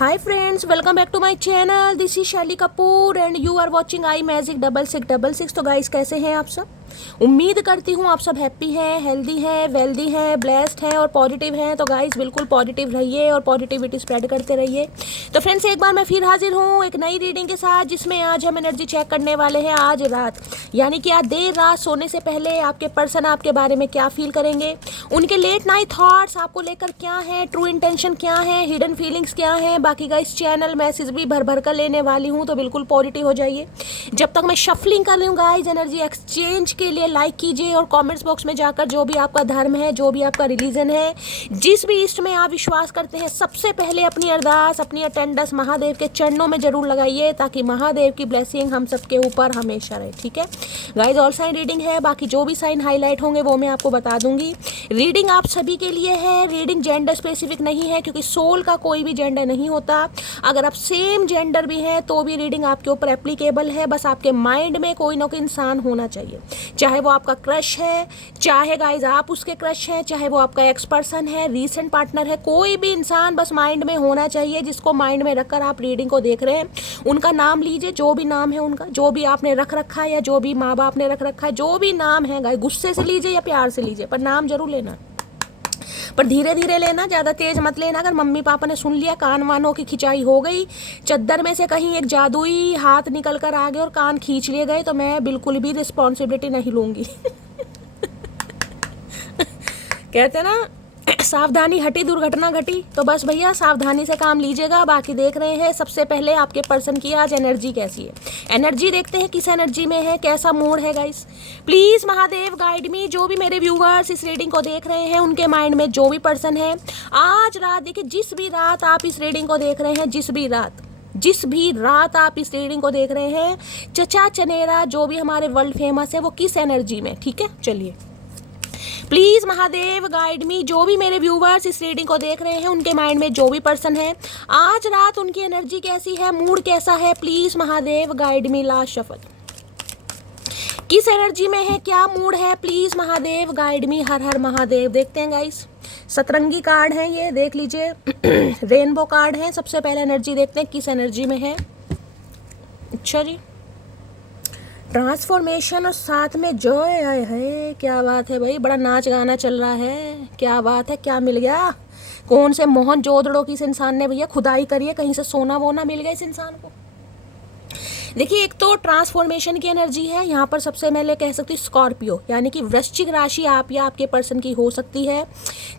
Hi friends, welcome back to my channel. This is शैली Kapoor and you are watching I magic 6666। तो guys कैसे हैं आप सब? उम्मीद करती हूँ आप सब हैप्पी हैं, हेल्दी हैं, वेल्दी हैं, ब्लेस्ड हैं और पॉजिटिव हैं। तो गाइस बिल्कुल पॉजिटिव रहिए और पॉजिटिविटी स्प्रेड करते रहिए। तो फ्रेंड्स एक बार मैं फिर हाजिर हूँ एक नई रीडिंग के साथ, जिसमें आज हम एनर्जी चेक करने वाले हैं आज रात, यानी कि आज देर रात सोने से पहले आपके पर्सन आपके बारे में क्या फील करेंगे, उनके लेट नाइट थॉट्स आपको लेकर क्या है, ट्रू इंटेंशन क्या है, हिडन फीलिंग्स क्या है। बाकी गाइस चैनल मैसेज भी भर भर कर लेने वाली हूँ, तो बिल्कुल पॉजिटिव हो जाइए। जब तक मैं शफलिंग कर रही हूँ गाइस, एनर्जी एक्सचेंज के लिए लाइक कीजिए और कमेंट्स बॉक्स में जाकर जो भी आपका धर्म है, जो भी आपका रिलीजन है, जिस भी इष्ट में आप विश्वास करते हैं, सबसे पहले अपनी अरदास, अपनी अटेंडेंस महादेव के चरणों में जरूर लगाइए, ताकि महादेव की ब्लेसिंग हम सबके ऊपर हमेशा रहे। ठीक है गाइस, ऑल साइन रीडिंग है, बाकी जो भी साइन हाईलाइट होंगे वो मैं आपको बता दूंगी। रीडिंग आप सभी के लिए है, रीडिंग जेंडर स्पेसिफिक नहीं है, क्योंकि सोल का कोई भी जेंडर नहीं होता। अगर आप सेम जेंडर भी हैं तो भी रीडिंग आपके ऊपर एप्लीकेबल है। बस आपके माइंड में कोई ना कोई इंसान होना चाहिए, चाहे वो आपका क्रश है, चाहे गाइज आप उसके क्रश हैं, चाहे वो आपका एक्स पर्सन है, रीसेंट पार्टनर है, कोई भी इंसान बस माइंड में होना चाहिए, जिसको माइंड में रखकर आप रीडिंग को देख रहे हैं। उनका नाम लीजिए, जो भी नाम है उनका, जो भी आपने रख रखा है या जो भी माँ बाप ने रख रखा है, जो भी नाम है गाइज, गुस्से से लीजिए या प्यार से लीजिए, पर नाम जरूर लेना, पर धीरे धीरे लेना, ज़्यादा तेज मत लेना। अगर मम्मी पापा ने सुन लिया, कान वानों की खिंचाई हो गई, चद्दर में से कहीं एक जादुई हाथ निकल कर आ गए और कान खींच लिए गए, तो मैं बिल्कुल भी रिस्पॉन्सिबिलिटी नहीं लूँगी। कहते ना, सावधानी हटी दुर्घटना घटी। तो बस भैया सावधानी से काम लीजिएगा। बाकी देख रहे हैं सबसे पहले आपके पर्सन की आज एनर्जी कैसी है। एनर्जी देखते हैं किस एनर्जी में है, कैसा मूड है गाइस। प्लीज महादेव गाइड मी। जो भी मेरे व्यूअर्स इस रीडिंग को देख रहे हैं, उनके माइंड में जो भी पर्सन है आज रात, देखिए जिस भी रात आप इस रीडिंग को देख रहे हैं, जिस भी रात आप इस रीडिंग को देख रहे हैं, चचा चनेरा जो भी हमारे वर्ल्ड फेमस है, वो किस एनर्जी में। ठीक है, चलिए प्लीज महादेव गाइड मी। जो भी मेरे व्यूवर्स इस रीडिंग को देख रहे हैं, उनके माइंड में जो भी पर्सन है आज रात, उनकी एनर्जी कैसी है, मूड कैसा है, please Mahadev guide me. Last shuffle, किस एनर्जी में है, क्या मूड है, प्लीज महादेव गाइड मी। हर हर महादेव। देखते हैं गाइस, सतरंगी कार्ड है ये, देख लीजिए। रेनबो कार्ड है। सबसे पहले एनर्जी देखते हैं किस एनर्जी में है। अच्छा जी, ट्रांसफॉर्मेशन और साथ में जॉय है। क्या बात है भाई, बड़ा नाच गाना चल रहा है। क्या बात है, क्या मिल गया, कौन से मोहन जोदड़ों की इस इंसान ने भैया खुदाई करिए, कहीं से सोना वोना मिल गया इस इंसान को। देखिए, एक तो ट्रांसफॉर्मेशन की एनर्जी है यहाँ पर। सबसे पहले कह सकती हूँ स्कॉर्पियो, यानी कि वृश्चिक राशि आप या आपके पर्सन की हो सकती है।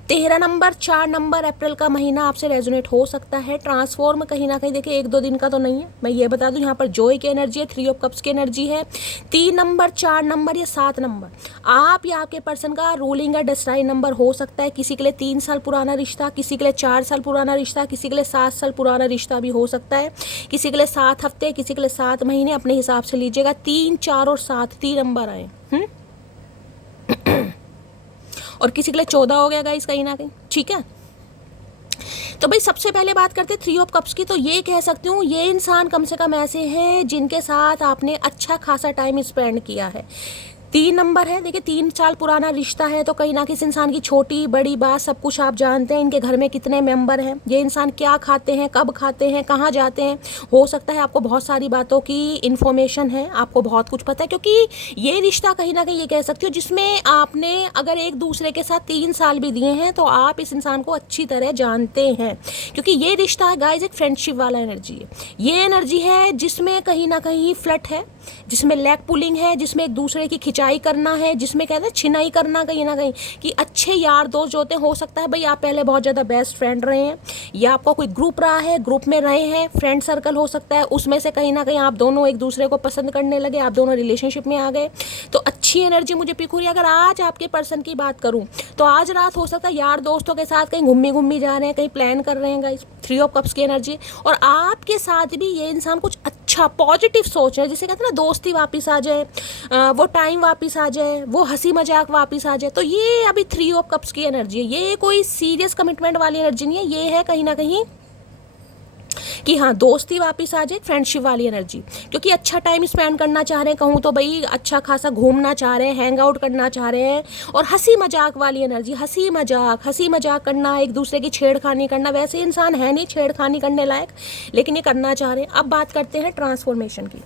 13 नंबर 4 नंबर अप्रैल का महीना आपसे रेजोनेट हो सकता है। ट्रांसफॉर्म कहीं ना कहीं, देखिए 1-2 दिन का तो नहीं है, मैं ये बता दूं। यहाँ पर जॉय की एनर्जी है, 3 ऑफ कप्स की एनर्जी है। 3 नंबर 4 नंबर या 7 नंबर आप या आपके पर्सन का रूलिंग या डिस्ट्राइंग नंबर हो सकता है। किसी के लिए 3 साल पुराना रिश्ता, किसी के लिए 4 साल पुराना रिश्ता, किसी के लिए 7 साल पुराना रिश्ता भी हो सकता है, किसी के लिए 7 हफ्ते, किसी के लिए 7 महीने, अपने हिसाब से लीजिएगा। 3, 4 और 7 3 नंबर आए। और किसी के लिए 14 हो गया गाइस, कहीं ना कहीं। ठीक है, तो भाई सबसे पहले बात करते हैं 3 ऑफ कप्स की। तो ये कह सकती हूँ, ये इंसान कम से कम ऐसे हैं जिनके साथ आपने अच्छा खासा टाइम स्पेंड किया है। 3 नंबर है, देखिए 3 साल पुराना रिश्ता है, तो कहीं ना किसी इंसान की छोटी बड़ी बात सब कुछ आप जानते हैं। इनके घर में कितने मेंबर हैं, ये इंसान क्या खाते हैं, कब खाते हैं, कहाँ जाते हैं। हो सकता है आपको बहुत सारी बातों की इन्फॉर्मेशन है, आपको बहुत कुछ पता है, क्योंकि ये रिश्ता कहीं ना कहीं ये कह सकती हो जिसमें आपने अगर एक दूसरे के साथ 3 साल भी दिए हैं, तो आप इस इंसान को अच्छी तरह जानते हैं। क्योंकि ये रिश्ता है गाइज एक फ्रेंडशिप वाला एनर्जी है। ये एनर्जी है जिसमें कहीं ना कहीं फ्लर्ट है, जिसमें लेग पुलिंग है, जिसमें एक दूसरे की खिंचाई करना है, जिसमें कहते हैं छिनाई करना कहीं ना कहीं, कि अच्छे यार दोस्त जो होते हैं, हो सकता है भाई आप पहले बहुत ज़्यादा बेस्ट फ्रेंड रहे हैं, या आपका कोई ग्रुप रहा है, ग्रुप में रहे हैं, फ्रेंड सर्कल हो सकता है, उसमें से कहीं ना कहीं आप दोनों एक दूसरे को पसंद करने लगे, आप दोनों रिलेशनशिप में आ गए। तो अच्छी एनर्जी मुझे पिक हो रही है। अगर आज आपके पर्सन की बात करूँ, तो आज रात हो सकता है यार दोस्तों के साथ कहीं घूमी जा रहे हैं, कहीं प्लान कर रहे हैं गाइस। 3 ऑफ कप्स की एनर्जी, और आपके साथ भी ये इंसान कुछ अच्छा पॉजिटिव सोच रहे हैं, जिसे कहते हैं ना दोस्ती वापस आ जाए, वो टाइम वापस आ जाए, वो हंसी मजाक वापस आ जाए। तो ये अभी 3 ऑफ कप्स की एनर्जी है। ये कोई सीरियस कमिटमेंट वाली एनर्जी नहीं है, ये है कहीं ना कहीं कि हाँ दोस्ती वापस आ जाए, फ्रेंडशिप वाली एनर्जी, क्योंकि अच्छा टाइम स्पेंड करना चाह रहे हैं, कहूँ तो भाई अच्छा खासा घूमना चाह रहे हैं, हैंग आउट करना चाह रहे हैं, और हंसी मजाक वाली एनर्जी, हंसी मजाक करना, एक दूसरे की छेड़खानी करना। वैसे इंसान है नहीं छेड़खानी करने लायक, लेकिन ये करना चाह रहे हैं। अब बात करते हैं ट्रांसफॉर्मेशन की।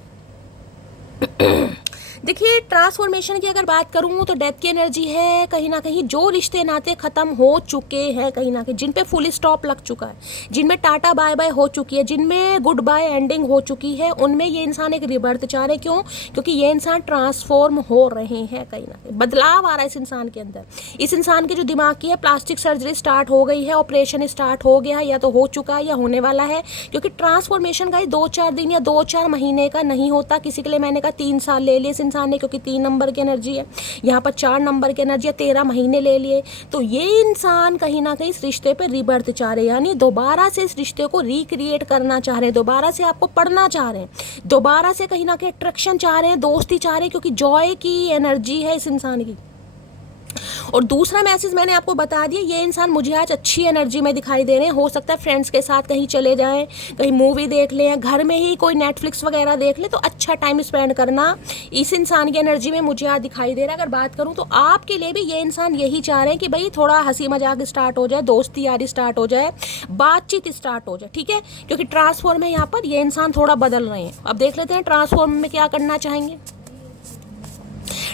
देखिए ट्रांसफॉर्मेशन की अगर बात करूँ तो डेथ की एनर्जी है। कहीं ना कहीं जो रिश्ते नाते ख़त्म हो चुके हैं, कहीं ना कहीं जिन पे फुल स्टॉप लग चुका है, जिनमें टाटा बाय बाय हो चुकी है, जिनमें गुड बाय एंडिंग हो चुकी है, उनमें ये इंसान एक रिबर्थ चाह रहे। क्यों? क्योंकि ये इंसान ट्रांसफॉर्म हो रहे हैं, कहीं ना कहीं बदलाव आ रहा है इस इंसान के अंदर। इस इंसान के जो दिमाग की है प्लास्टिक सर्जरी स्टार्ट हो गई है, ऑपरेशन स्टार्ट हो गया है, या तो हो चुका है या होने वाला है। क्योंकि ट्रांसफॉर्मेशन का 2-4 दिन या 2-4 महीने का नहीं होता। किसी के लिए मैंने कहा 3 साल ले लिए इस इंसान ने, क्योंकि 3 नंबर की एनर्जी है, यहाँ पर 4 नंबर की एनर्जी है, 13 महीने ले लिए। तो ये इंसान कहीं ना कहीं इस रिश्ते पे रिबर्थ चाह रहे हैं, यानी दोबारा से इस रिश्ते को रिक्रिएट करना चाह रहे हैं, दोबारा से आपको पढ़ना चाह रहे हैं, दोबारा से कहीं ना कहीं अट्रैक्शन चाह रहे हैं, दोस्ती चाह रहे हैं, क्योंकि जॉय की एनर्जी है इस इंसान की। और दूसरा मैसेज मैंने आपको बता दिया, ये इंसान मुझे आज अच्छी एनर्जी में दिखाई दे रहे हैं। हो सकता है फ्रेंड्स के साथ कहीं चले जाएं, कहीं मूवी देख लें, घर में ही कोई नेटफ्लिक्स वगैरह देख ले, तो अच्छा टाइम स्पेंड करना इस इंसान की एनर्जी में मुझे आज दिखाई दे रहा है। अगर बात करूं तो आपके लिए भी ये इंसान यही चाह रहे हैं कि भाई थोड़ा हंसी मजाक स्टार्ट हो जाए, दोस्ती यारी स्टार्ट हो जाए, बातचीत स्टार्ट हो जाए, ठीक है। क्योंकि ट्रांसफॉर्म है यहाँ पर, ये इंसान थोड़ा बदल रहे हैं। अब देख लेते हैं ट्रांसफॉर्म में क्या करना चाहेंगे।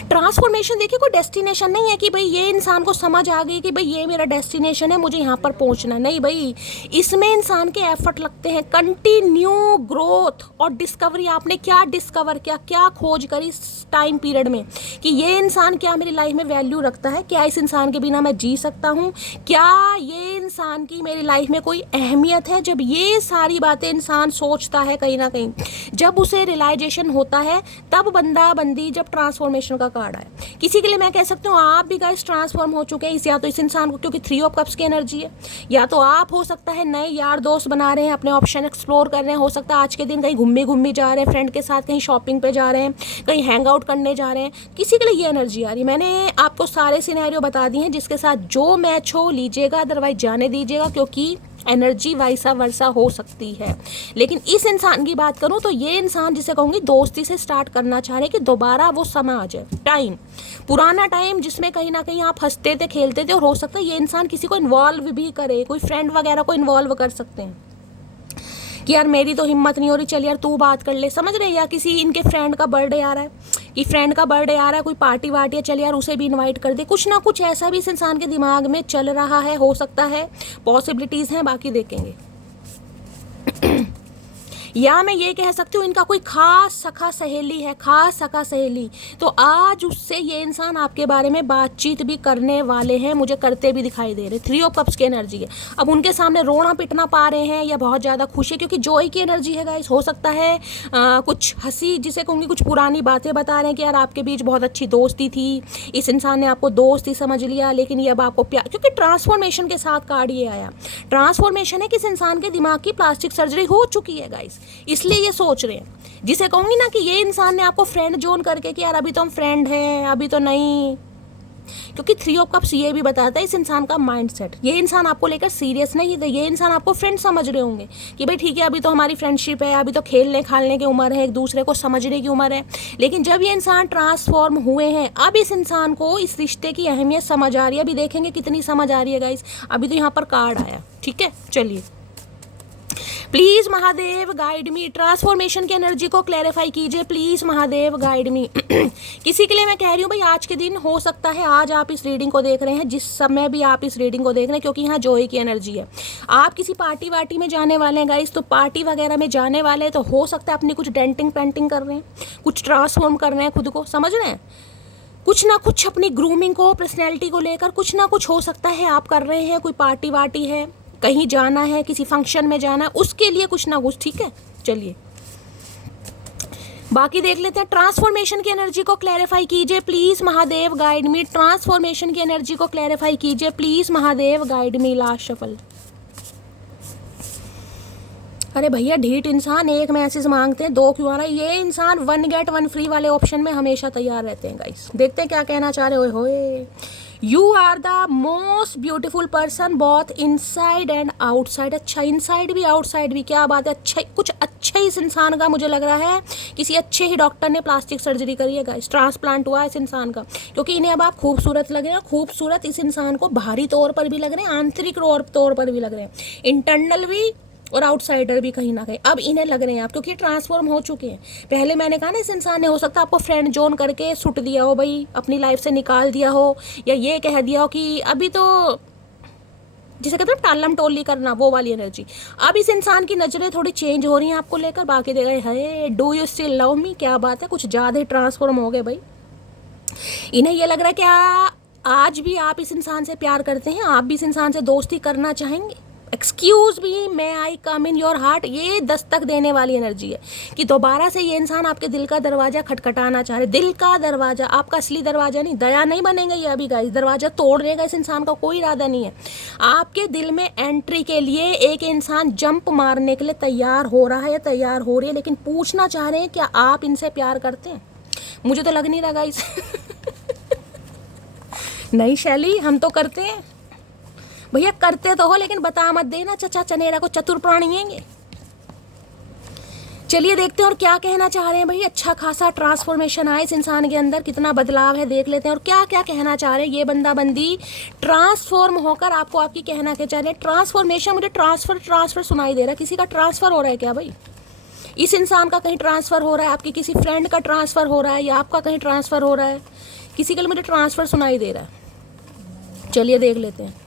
ट्रांसफॉर्मेशन देखिए कोई डेस्टिनेशन नहीं है कि भाई ये इंसान को समझ आ गई कि भाई ये मेरा डेस्टिनेशन है, मुझे यहाँ पर पहुँचना। नहीं भाई, इसमें इंसान के एफर्ट लगते हैं, कंटिन्यू ग्रोथ और डिस्कवरी। आपने क्या डिस्कवर किया, क्या खोज करी इस टाइम पीरियड में कि ये इंसान क्या मेरी लाइफ में वैल्यू रखता है, क्या इस इंसान के बिना मैं जी सकता हूँ, क्या ये इंसान की मेरी लाइफ में कोई अहमियत है। जब ये सारी बातें इंसान सोचता है, कहीं ना कहीं जब उसे रियलाइजेशन होता है, तब बंदा बंदी जब ट्रांसफॉर्मेशन का कार्ड आए। किसी के लिए मैं कह सकती हूँ आप भी गाइस ट्रांसफॉर्म हो चुके हैं या तो इस इंसान को, क्योंकि 3 ऑफ कप्स की एनर्जी है, या तो आप हो सकता है नए यार दोस्त बना रहे हैं, अपने ऑप्शन एक्सप्लोर कर रहे हैं। हो सकता है आज के दिन कहीं घूमी जा रहे हैं फ्रेंड के साथ, कहीं शॉपिंग पे जा रहे हैं, कहीं हैंग आउट करने जा रहे हैं। किसी के लिए ये एनर्जी आ रही है। मैंने आपको सारे सिनेरियो बता दिए हैं, जिसके साथ जो मैच हो लीजिएगा, अदरवाइज जाने दीजिएगा, क्योंकि एनर्जी वैसा वर्सा हो सकती है। लेकिन इस इंसान की बात करूं तो ये इंसान जिसे कहूँगी दोस्ती से स्टार्ट करना चाह रहे हैं कि दोबारा वो समय आ जाए, टाइम, पुराना टाइम जिसमें कहीं ना कहीं आप हंसते थे खेलते थे। और हो सकता है ये इंसान किसी को इन्वॉल्व भी करे, कोई फ्रेंड वगैरह को इन्वॉल्व कर सकते हैं कि यार मेरी तो हिम्मत नहीं हो रही, चल यार तू बात कर ले, समझ रहे। या किसी इनके फ्रेंड का बर्थडे आ रहा है, कि फ्रेंड का बर्थडे आ रहा है, कोई पार्टी वार्टी है, चल यार उसे भी इनवाइट कर दे। कुछ ना कुछ ऐसा भी इस इंसान के दिमाग में चल रहा है, हो सकता है, पॉसिबिलिटीज़ हैं, बाकी देखेंगे। या मैं ये कह सकती हूँ इनका कोई खास सखा सहेली है, खास सखा सहेली, तो आज उससे ये इंसान आपके बारे में बातचीत भी करने वाले हैं, मुझे करते भी दिखाई दे रहे। 3 ऑफ कप्स की एनर्जी है। अब उनके सामने रोना पिटना पा रहे हैं या बहुत ज़्यादा खुशी, क्योंकि जॉय की एनर्जी है गाइस। हो सकता है कुछ हंसी, जिसे कहूँगी कुछ पुरानी बातें बता रहे हैं कि यार आपके बीच बहुत अच्छी दोस्ती थी, इस इंसान ने आपको दोस्त ही समझ लिया, लेकिन ये अब आपको प्यार, क्योंकि ट्रांसफॉर्मेशन के साथ कार्ड ये आया। ट्रांसफॉर्मेशन है कि इस इंसान के दिमाग की प्लास्टिक सर्जरी हो चुकी है गाइस, इसलिए ये सोच रहे हैं। जिसे कहूंगी ना कि ये इंसान ने आपको फ्रेंड जोन करके कि यार अभी तो हम फ्रेंड हैं, अभी तो नहीं, क्योंकि 3 ऑफ कप्स ये भी बताता है इस इंसान का माइंडसेट। ये इंसान आपको लेकर सीरियस नहीं थे, ये इंसान आपको फ्रेंड समझ रहे होंगे कि भाई ठीक है अभी तो हमारी फ्रेंडशिप है, अभी तो खेलने खालने की उम्र है, एक दूसरे को समझने की उम्र है। लेकिन जब ये इंसान ट्रांसफॉर्म हुए हैं, अब इस इंसान को इस रिश्ते की अहमियत समझ आ रही है। अभी देखेंगे कितनी समझ आ रही है गाइस। अभी तो यहाँ पर कार्ड आया, ठीक है। चलिए please Mahadev guide me, transformation की एनर्जी को क्लैरिफाई कीजिए प्लीज महादेव गाइड मी। किसी के लिए मैं कह रही हूँ भाई आज के दिन हो सकता है, आज आप इस रीडिंग को देख रहे हैं, जिस समय भी आप इस रीडिंग को देख रहे हैं, क्योंकि यहाँ जॉय की एनर्जी है। आप किसी पार्टी वार्टी में जाने वाले हैं गाइस, तो पार्टी वगैरह में जाने वाले हैं, तो हो सकता है अपनी कुछ डेंटिंग पेंटिंग कर रहे हैं, कुछ ट्रांसफॉर्म कर रहे हैं खुद को, समझ रहे हैं, कुछ ना कुछ अपनी ग्रूमिंग को, पर्सनैलिटी को लेकर कुछ ना कुछ हो सकता है आप कर रहे हैं। कोई पार्टी वार्टी है, कहीं जाना है, किसी फंक्शन में जाना है, उसके लिए कुछ ना कुछ, ठीक है। चलिए बाकी देख लेते हैं। ट्रांसफॉर्मेशन की एनर्जी को क्लैरिफाई कीजिए please Mahadev guide me, transformation की एनर्जी को क्लैरिफाई कीजिए please Mahadev guide me. Last shuffle. अरे भैया ढीठ इंसान एक मैसेज मांगते हैं, 2 क्यों आ रहा है। ये इंसान 1 गेट 1 फ्री वाले ऑप्शन में हमेशा तैयार रहते हैं गाइस। देखते हैं क्या कहना चाह रहे हो। You are the most beautiful person both inside and outside. अच्छा, इनसाइड भी आउटसाइड भी, क्या बात है। अच्छा, कुछ अच्छा इस इंसान का मुझे लग रहा है किसी अच्छे ही डॉक्टर ने प्लास्टिक सर्जरी करी है गाइस, ट्रांसप्लांट हुआ है इस इंसान का, क्योंकि इन्हें अब आप खूबसूरत लग रहे हैं। खूबसूरत इस इंसान को बाहरी तौर पर भी लग रहे हैं, आंतरिक तौर पर भी लग रहे हैं, इंटरनल भी और आउटसाइडर भी कहीं ना कहीं अब इन्हें लग रहे हैं आप, क्योंकि ट्रांसफॉर्म हो चुके हैं। पहले मैंने कहा ना, इस इंसान ने हो सकता है आपको फ्रेंड जोन करके सुट दिया हो भाई, अपनी लाइफ से निकाल दिया हो, या ये कह दिया हो कि अभी तो जिसे कहते हैं टालम टोली करना, वो वाली एनर्जी। अब इस इंसान की नज़रें थोड़ी चेंज हो रही हैं आपको लेकर। बाकी दे गए है do you still love me, क्या बात है, कुछ ज़्यादा ही ट्रांसफॉर्म हो गए भाई। इन्हें ये लग रहा है क्या आज भी आप इस इंसान से प्यार करते हैं, आप भी इस इंसान से दोस्ती करना चाहेंगे। Excuse me, may I come in your heart, ये दस्तक देने वाली एनर्जी है कि दोबारा से ये इंसान आपके दिल का दरवाजा खटखटाना चाह रहे। दिल का दरवाजा, आपका असली दरवाजा नहीं। दया नहीं बनेंगे ये अभी गाइस, दरवाजा तोड़ देगा इस इंसान का कोई इरादा नहीं है। आपके दिल में एंट्री के लिए एक इंसान जंप मारने के लिए तैयार हो रहा है या तैयार हो रही है, लेकिन पूछना चाह रहे हैं क्या आप इनसे प्यार करते हैं। मुझे तो लग नहीं रहा गाइस नहीं शैली, हम तो करते हैं भैया, करते तो हो, लेकिन बता मत देना चचा चनेरा को चतुर प्राणी हैंगे। चलिए देखते हैं और क्या कहना चाह रहे हैं भाई। अच्छा खासा ट्रांसफॉर्मेशन आया इस इंसान के अंदर, कितना बदलाव है देख लेते हैं और क्या क्या कहना चाह रहे हैं ये बंदा बंदी ट्रांसफॉर्म होकर आपको आपकी कहना क्या चाह रहे हैं। ट्रांसफॉर्मेशन, मुझे ट्रांसफर सुनाई दे रहा है। किसी का ट्रांसफर हो रहा है क्या भाई? इस इंसान का कहीं ट्रांसफर हो रहा है, आपकी किसी फ्रेंड का ट्रांसफर हो रहा है, या आपका कहीं ट्रांसफर हो रहा है, किसी के लिए मुझे ट्रांसफर सुनाई दे रहा है। चलिए देख लेते हैं।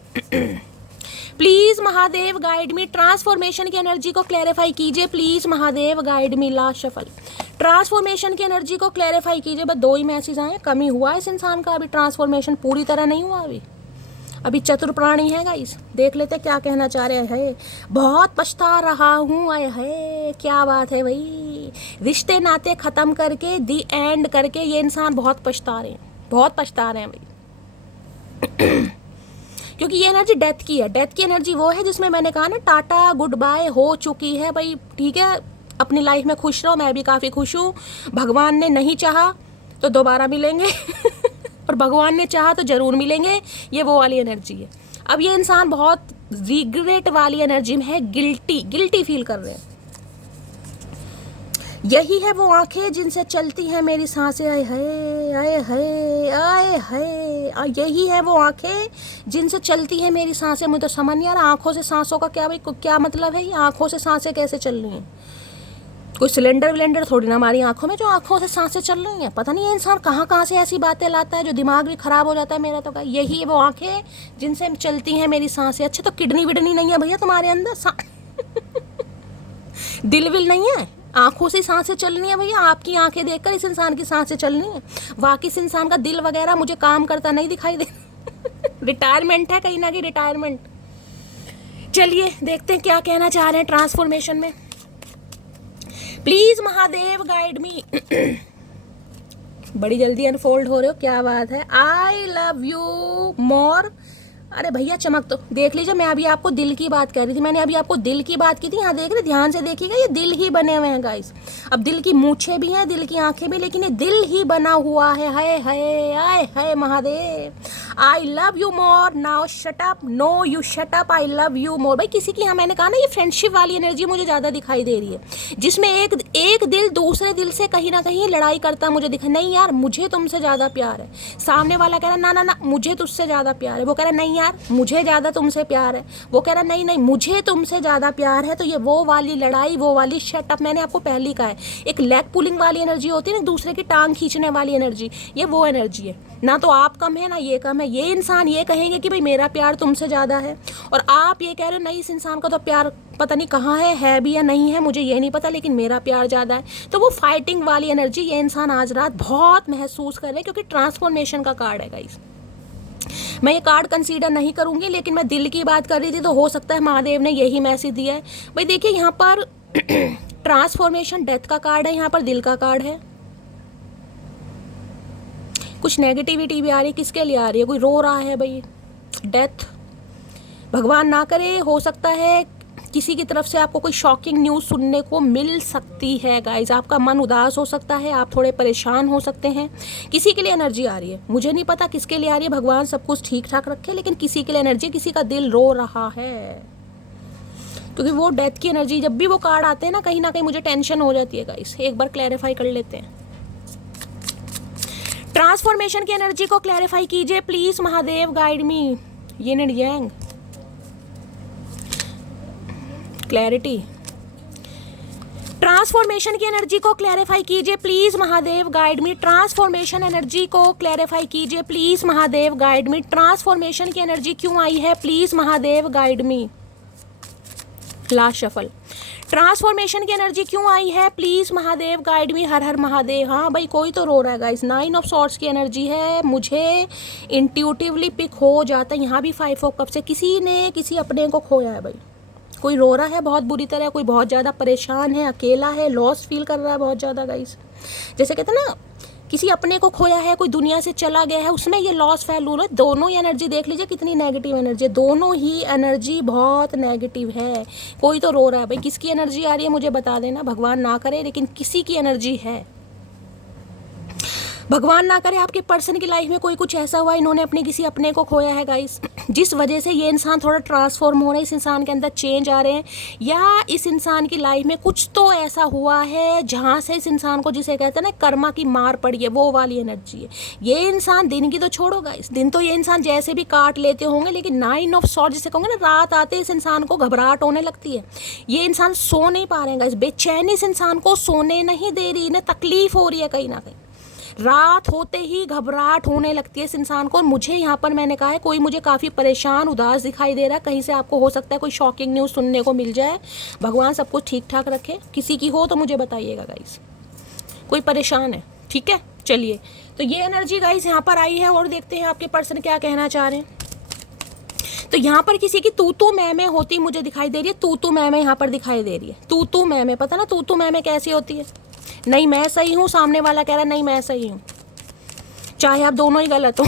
Please Mahadev guide me, transformation की एनर्जी को क्लैरिफाई कीजिए। Please Mahadev guide me, last shuffle. Transformation की एनर्जी को क्लैरिफाई कीजिए। बस 2 ही मैसेज आए, कमी हुआ इस इंसान का, अभी ट्रांसफॉर्मेशन पूरी तरह नहीं हुआ। अभी चतुर प्राणी है गाइस, देख लेते क्या कहना चाह रहे हैं। बहुत पछता रहा हूँ, आए है क्या बात है भाई। रिश्ते नाते खत्म करके दी एंड करके ये इंसान बहुत पछता रहे हैं, बहुत पछता रहे हैं भाई क्योंकि ये एनर्जी डेथ की है। डेथ की एनर्जी वो है जिसमें मैंने कहा ना टाटा गुड बाय हो चुकी है भाई। ठीक है, अपनी लाइफ में खुश रहो, मैं भी काफ़ी खुश हूँ। भगवान ने नहीं चाहा तो दोबारा मिलेंगे और भगवान ने चाहा तो ज़रूर मिलेंगे, ये वो वाली एनर्जी है। अब ये इंसान बहुत रिग्रेट वाली एनर्जी में है, गिल्टी फील कर रहे हैं। यही है वो आंखें जिनसे चलती हैं मेरी सांसें, आए हाय आए हाय आए हाय। यही है वो आंखें जिनसे चलती हैं मेरी सांसें। मुझे तो समझ नहीं आ रहा आंखों से सांसों का क्या भाई, क्या मतलब है। ये आंखों से सांसें कैसे चल रही हैं? कोई सिलेंडर विलेंडर थोड़ी ना हमारी आंखों में जो आंखों से सांसें चल रही हैं। पता नहीं ये इंसान कहाँ से ऐसी बातें लाता है जो दिमाग भी खराब हो जाता है मेरा। तो यही है वो आंखें जिनसे चलती हैं मेरी सांसें। अच्छा, तो किडनी विडनी नहीं है भैया तुम्हारे अंदर दिल विल नहीं है, आंखों से सांसें चलनी है भैया। आपकी आंखें देखकर इस इंसान की सांसें चलनी है। वाकई इस इंसान का दिल वगैरह मुझे काम करता नहीं दिखाई दे रिटायरमेंट है कहीं ना कहीं, रिटायरमेंट। चलिए देखते हैं क्या कहना चाह रहे हैं ट्रांसफॉर्मेशन में। प्लीज महादेव गाइड मी बड़ी जल्दी अनफोल्ड हो रहे हो, क्या बात है। आई लव यू मोर। अरे भैया चमक तो देख लीजिए, मैं अभी आपको दिल की बात कर रही थी, मैंने अभी आपको दिल की बात की थी। यहाँ देख रहे, ध्यान से देखिएगा, ये दिल ही बने हुए हैं गाइस। अब दिल की मूछें भी हैं, दिल की आंखें भी, लेकिन ये दिल ही बना हुआ है। हाय हाय आय हाय Mahadev. I love you more, now shut up, no you shut up, I love you more. भाई किसी की, यहाँ मैंने कहा ना, ये फ्रेंडशिप वाली एनर्जी मुझे ज़्यादा दिखाई दे रही है, जिसमें एक दिल दूसरे दिल से कहीं ना कहीं लड़ाई करता मुझे दिखा। नहीं यार, मुझे तुमसे ज़्यादा प्यार है। सामने वाला कह रहा ना मुझे तुझसे ज़्यादा प्यार है, वो कह रहा नहीं यार मुझे ज़्यादा तुमसे प्यार है, वो कह रहा नहीं मुझे तुमसे ज़्यादा प्यार है। तो ये वो वाली लड़ाई, वो वाली शटअप, मैंने आपको पहले ही कहा है, एक लेग पुलिंग वाली एनर्जी होती है ना, दूसरे की टांग खींचने वाली एनर्जी, ये वो एनर्जी है। ना तो आप कम है ना ये कम है। ये इंसान ये कहेंगे कि भाई मेरा प्यार तुमसे ज़्यादा है, और आप ये कह रहे हो नहीं इस इंसान का तो प्यार पता नहीं कहाँ है भी या नहीं है, मुझे ये नहीं पता, लेकिन मेरा प्यार ज़्यादा है। तो वो फाइटिंग वाली एनर्जी ये इंसान आज रात बहुत महसूस कर रहे हैं, क्योंकि ट्रांसफॉर्मेशन का कार्ड है गाइस। मैं ये कार्ड कंसीडर नहीं करूंगी, लेकिन मैं दिल की बात कर रही थी, तो हो सकता है महादेव ने यही मैसेज दिया है। भाई देखिए यहाँ पर ट्रांसफॉर्मेशन डेथ का कार्ड है, यहाँ पर दिल का कार्ड है। कुछ नेगेटिविटी भी आ रही है, किसके लिए आ रही है? कोई रो रहा है भाई, डेथ। भगवान ना करे, हो सकता है किसी की तरफ से आपको कोई शॉकिंग न्यूज़ सुनने को मिल सकती है गाइज। आपका मन उदास हो सकता है, आप थोड़े परेशान हो सकते हैं। किसी के लिए एनर्जी आ रही है, मुझे नहीं पता किसके लिए आ रही है, भगवान सब कुछ ठीक ठाक रखे, लेकिन किसी के लिए एनर्जी, किसी का दिल रो रहा है, क्योंकि वो डेथ की एनर्जी, जब भी वो कार्ड आते हैं ना कहीं मुझे टेंशन हो जाती है गाइस। एक बार क्लैरिफाई कर लेते हैं। ट्रांसफॉर्मेशन की एनर्जी को क्लैरिफाई कीजिए please Mahadev, guide me. Yin and yang, clarity. Transformation की एनर्जी को क्लैरिफाई कीजिए please Mahadev, guide me. Transformation energy को क्लैरिफाई कीजिए please Mahadev, guide me. Transformation की एनर्जी क्यों आई है please Mahadev, guide me. Last shuffle. Transformation की एनर्जी क्यों आई है प्लीज महादेव, गाइड मी। हर हर महादेव। हाँ भाई, कोई तो रो रहा है गाइस। 9 ऑफ सॉर्ड्स की एनर्जी है, मुझे इंट्यूटिवली पिक हो जाता है। यहाँ भी 5 ऑफ कप्स से किसी ने किसी अपने को खोया है भाई। कोई रो रहा है बहुत बुरी तरह, कोई बहुत ज़्यादा परेशान है, अकेला है, लॉस फील कर रहा है बहुत ज़्यादा गाइस। जैसे कहते हैं ना, किसी अपने को खोया है, कोई दुनिया से चला गया है, उसमें ये लॉस फैल रहा है। दोनों ही एनर्जी देख लीजिए कितनी नेगेटिव एनर्जी है, दोनों ही एनर्जी बहुत नेगेटिव है। कोई तो रो रहा है भाई। किसकी एनर्जी आ रही है मुझे बता देना, भगवान ना करे, लेकिन किसी की एनर्जी है। भगवान ना करे आपके पर्सन की लाइफ में कोई कुछ ऐसा हुआ, इन्होंने अपने किसी अपने को खोया है गाइस, जिस वजह से ये इंसान थोड़ा ट्रांसफॉर्म हो रहा है, इस इंसान के अंदर चेंज आ रहे हैं, या इस इंसान की लाइफ में कुछ तो ऐसा हुआ है जहाँ से इस इंसान को, जिसे कहते हैं ना कर्मा की मार पड़ी है, वो वाली एनर्जी है। ये इंसान, दिन की तो छोड़ो गाइस, दिन तो ये इंसान जैसे भी काट लेते होंगे, लेकिन 9 ऑफ सॉर्ड्स जिसे कहोगे ना, रात आते इस इंसान को घबराहट होने लगती है। ये इंसान सो नहीं पा रहे हैं गाइस, बेचैनी इस इंसान को सोने नहीं दे रही, इन्हें तकलीफ हो रही है कहीं ना कहीं। रात होते ही घबराहट होने लगती है इस इंसान को। मुझे यहाँ पर मैंने कहा है, कोई मुझे काफ़ी परेशान उदास दिखाई दे रहा है। कहीं से आपको हो सकता है कोई शॉकिंग न्यूज़ सुनने को मिल जाए। भगवान सब कुछ ठीक ठाक रखे। किसी की हो तो मुझे बताइएगा गाइस, कोई परेशान है, ठीक है। चलिए, तो ये एनर्जी गाइस यहाँ पर आई है, और देखते हैं आपके पर्सन क्या कहना चाह रहे हैं। तो यहाँ पर किसी की तू मैं होती मुझे दिखाई दे रही है। तू मैं यहाँ पर दिखाई दे रही है। तू मैं, पता ना तू मैं कैसी होती है। नहीं मैं सही हूँ, सामने वाला कह रहा है नहीं मैं सही हूँ, चाहे आप दोनों ही गलत हो।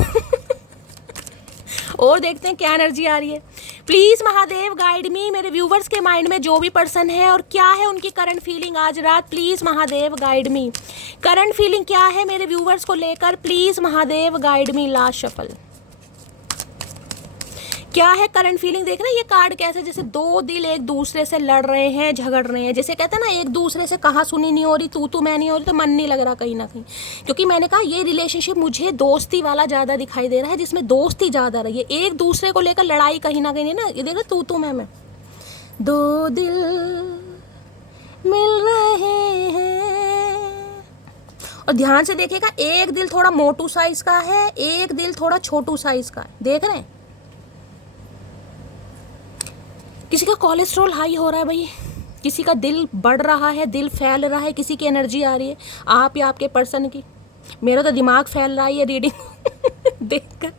और देखते हैं क्या एनर्जी आ रही है। प्लीज महादेव गाइड मी। मेरे व्यूवर्स के माइंड में जो भी पर्सन है और क्या है उनकी करंट फीलिंग आज रात, please Mahadev guide me. Current feeling क्या है मेरे व्यूवर्स को लेकर, please Mahadev guide me. Last shuffle. क्या है करंट फीलिंग, देखना ये कार्ड कैसे, जैसे दो दिल एक दूसरे से लड़ रहे हैं, झगड़ रहे हैं। जैसे कहते हैं ना, एक दूसरे से कहा सुनी नहीं हो रही, तू मैं नहीं हो रही, तो मन नहीं लग रहा कहीं ना कहीं। क्योंकि मैंने कहा ये रिलेशनशिप मुझे दोस्ती वाला ज़्यादा दिखाई दे रहा है, जिसमें दोस्ती ज़्यादा रही है, एक दूसरे को लेकर लड़ाई कहीं ना कहीं ना। ये देखो तू मैं, दो दिल मिल रहे हैं। और ध्यान से देखिएगा, एक दिल थोड़ा मोटू साइज का है, एक दिल थोड़ा छोटू साइज का है, देख रहे हैं। किसी का कोलेस्ट्रॉल हाई हो रहा है भाई, किसी का दिल बढ़ रहा है, दिल फैल रहा है, किसी की एनर्जी आ रही है आप या आपके पर्सन की। मेरा तो दिमाग फैल रहा है ये रीडिंग देखकर।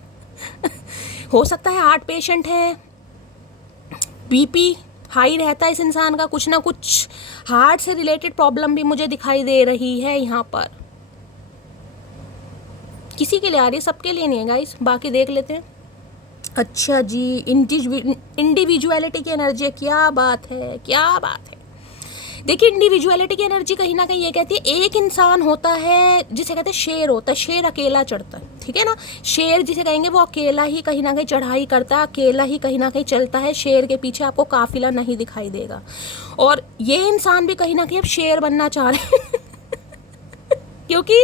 हो सकता है हार्ट पेशेंट है, बीपी हाई रहता है इस इंसान का, कुछ ना कुछ हार्ट से रिलेटेड प्रॉब्लम भी मुझे दिखाई दे रही है यहाँ पर। किसी के लिए आ रही है, सबके लिए नहीं है गाइस, बाकी देख लेते हैं। अच्छा जी, इंडिविजुअलिटी की एनर्जी है। क्या बात है, क्या बात है। देखिए, इंडिविजुअलिटी की एनर्जी कहीं ना कहीं ये कहती है, एक इंसान होता है जिसे कहते हैं शेर होता है, शेर अकेला चढ़ता है, ठीक है ना। शेर जिसे कहेंगे वो अकेला ही कहीं ना कहीं चढ़ाई करता है, अकेला ही कहीं ना कहीं चलता है। शेर के पीछे आपको काफिला नहीं दिखाई देगा। और ये इंसान भी कहीं ना कहीं अब शेर बनना चाह रहे हैं क्योंकि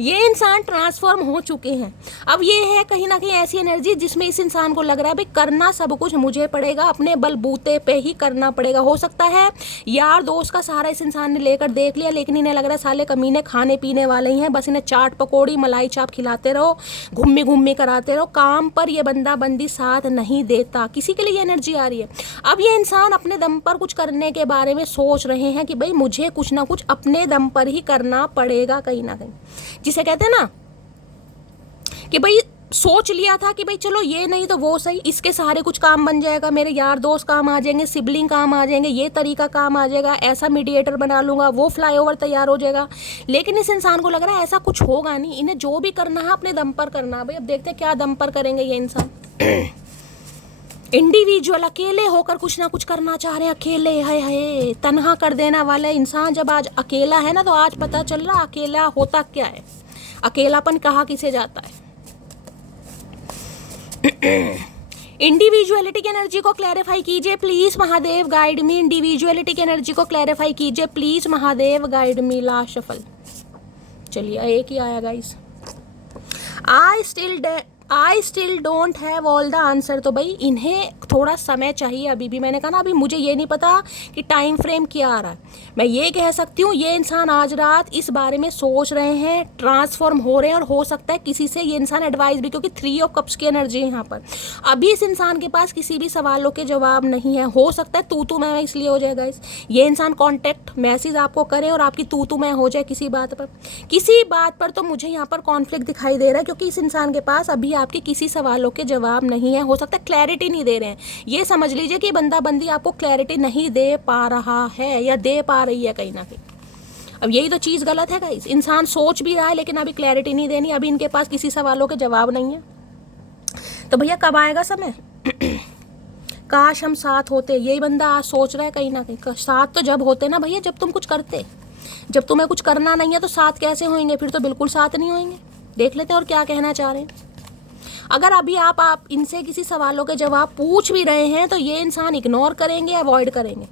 ये इंसान ट्रांसफॉर्म हो चुके हैं। अब ये है कहीं ना कहीं ऐसी एनर्जी जिसमें इस इंसान को लग रहा है भाई करना सब कुछ मुझे पड़ेगा, अपने बलबूते पे ही करना पड़ेगा। हो सकता है यार दोस्त का सहारा इस इंसान ने लेकर देख लिया, लेकिन इन्हें लग रहा है साले कमीने खाने पीने वाले ही हैं, बस इन्हें चाट पकौड़ी मलाई चाप खिलाते रहो, घूमी कराते रहो, काम पर ये बंदा बंदी साथ नहीं देता। किसी के लिए ये एनर्जी आ रही है। अब ये इंसान अपने दम पर कुछ करने के बारे में सोच रहे हैं कि भाई मुझे कुछ ना कुछ अपने दम पर ही करना पड़ेगा कहीं ना कहीं। जिसे कहते हैं ना कि भाई सोच लिया था कि भाई चलो ये नहीं तो वो सही, इसके सहारे कुछ काम बन जाएगा, मेरे यार दोस्त काम आ जाएंगे, सिबलिंग काम आ जाएंगे, ये तरीका काम आ जाएगा, ऐसा मीडिएटर बना लूंगा, वो फ्लाईओवर तैयार हो जाएगा। लेकिन इस इंसान को लग रहा है ऐसा कुछ होगा नहीं, इन्हें जो भी करना है अपने दम पर करना है। भाई अब देखते हैं क्या दम पर करेंगे ये इंसान। इंडिविजुअल अकेले होकर कुछ ना कुछ करना चाह रहे हैं, अकेले, हाय हाय, तन्हा कर देना वाला इंसान जब आज अकेला है ना, तो आज पता चल रहा अकेला होता क्या है, अकेलापन कहाँ किसे जाता है। इंडिविजुअलिटी की एनर्जी को क्लैरिफाई कीजिए please Mahadev, guide me. Individuality की एनर्जी को क्लैरिफाई कीजिए please Mahadev, guide me. Last shuffle, चलिए एक ही आया guys. I still don't have all the answer. तो भाई इन्हें थोड़ा समय चाहिए अभी भी। मैंने कहा ना, अभी मुझे ये नहीं पता कि टाइम फ्रेम क्या आ रहा है। मैं ये कह सकती हूँ ये इंसान आज रात इस बारे में सोच रहे हैं, ट्रांसफॉर्म हो रहे हैं, और हो सकता है किसी से ये इंसान एडवाइस भी, क्योंकि 3 ऑफ कप्स की एनर्जी है यहाँ पर। अभी इस इंसान के पास किसी भी सवालों के जवाब नहीं है। हो सकता है तू मैं इसलिए हो जाएगा ये इंसान कॉन्टेक्ट मैसेज आपको करे और आपकी तू मैं हो जाए किसी बात पर। तो मुझे यहाँ पर कॉन्फ्लिक्ट दिखाई दे रहा है, क्योंकि इस इंसान के पास अभी आपके किसी सवालों के जवाब नहीं है। हो सकता है क्लैरिटी नहीं दे रहे हैं। ये समझ लीजिए कि बंदा बंदी आपको क्लैरिटी नहीं दे पा रहा है या दे पा रही है कहीं ना कहीं। अब यही तो चीज़ गलत है गाइस। इंसान सोच भी रहा है लेकिन अभी क्लैरिटी नहीं देनी, अभी इनके पास किसी सवालों के जवाब नहीं है। तो भैया कब आएगा समय? काश हम साथ होते। यही बंदा आज सोच रहा है कहीं ना कहीं। साथ तो जब होते ना भैया, जब तुम कुछ करते। जब तुम्हें कुछ करना नहीं है तो साथ कैसे होंगे? फिर तो बिल्कुल साथ नहीं होंगे। देख लेते हैं और क्या कहना चाह रहे हैं। अगर अभी आप इनसे किसी सवालों के जवाब पूछ भी रहे हैं तो ये इंसान इग्नोर करेंगे, अवॉइड करेंगे,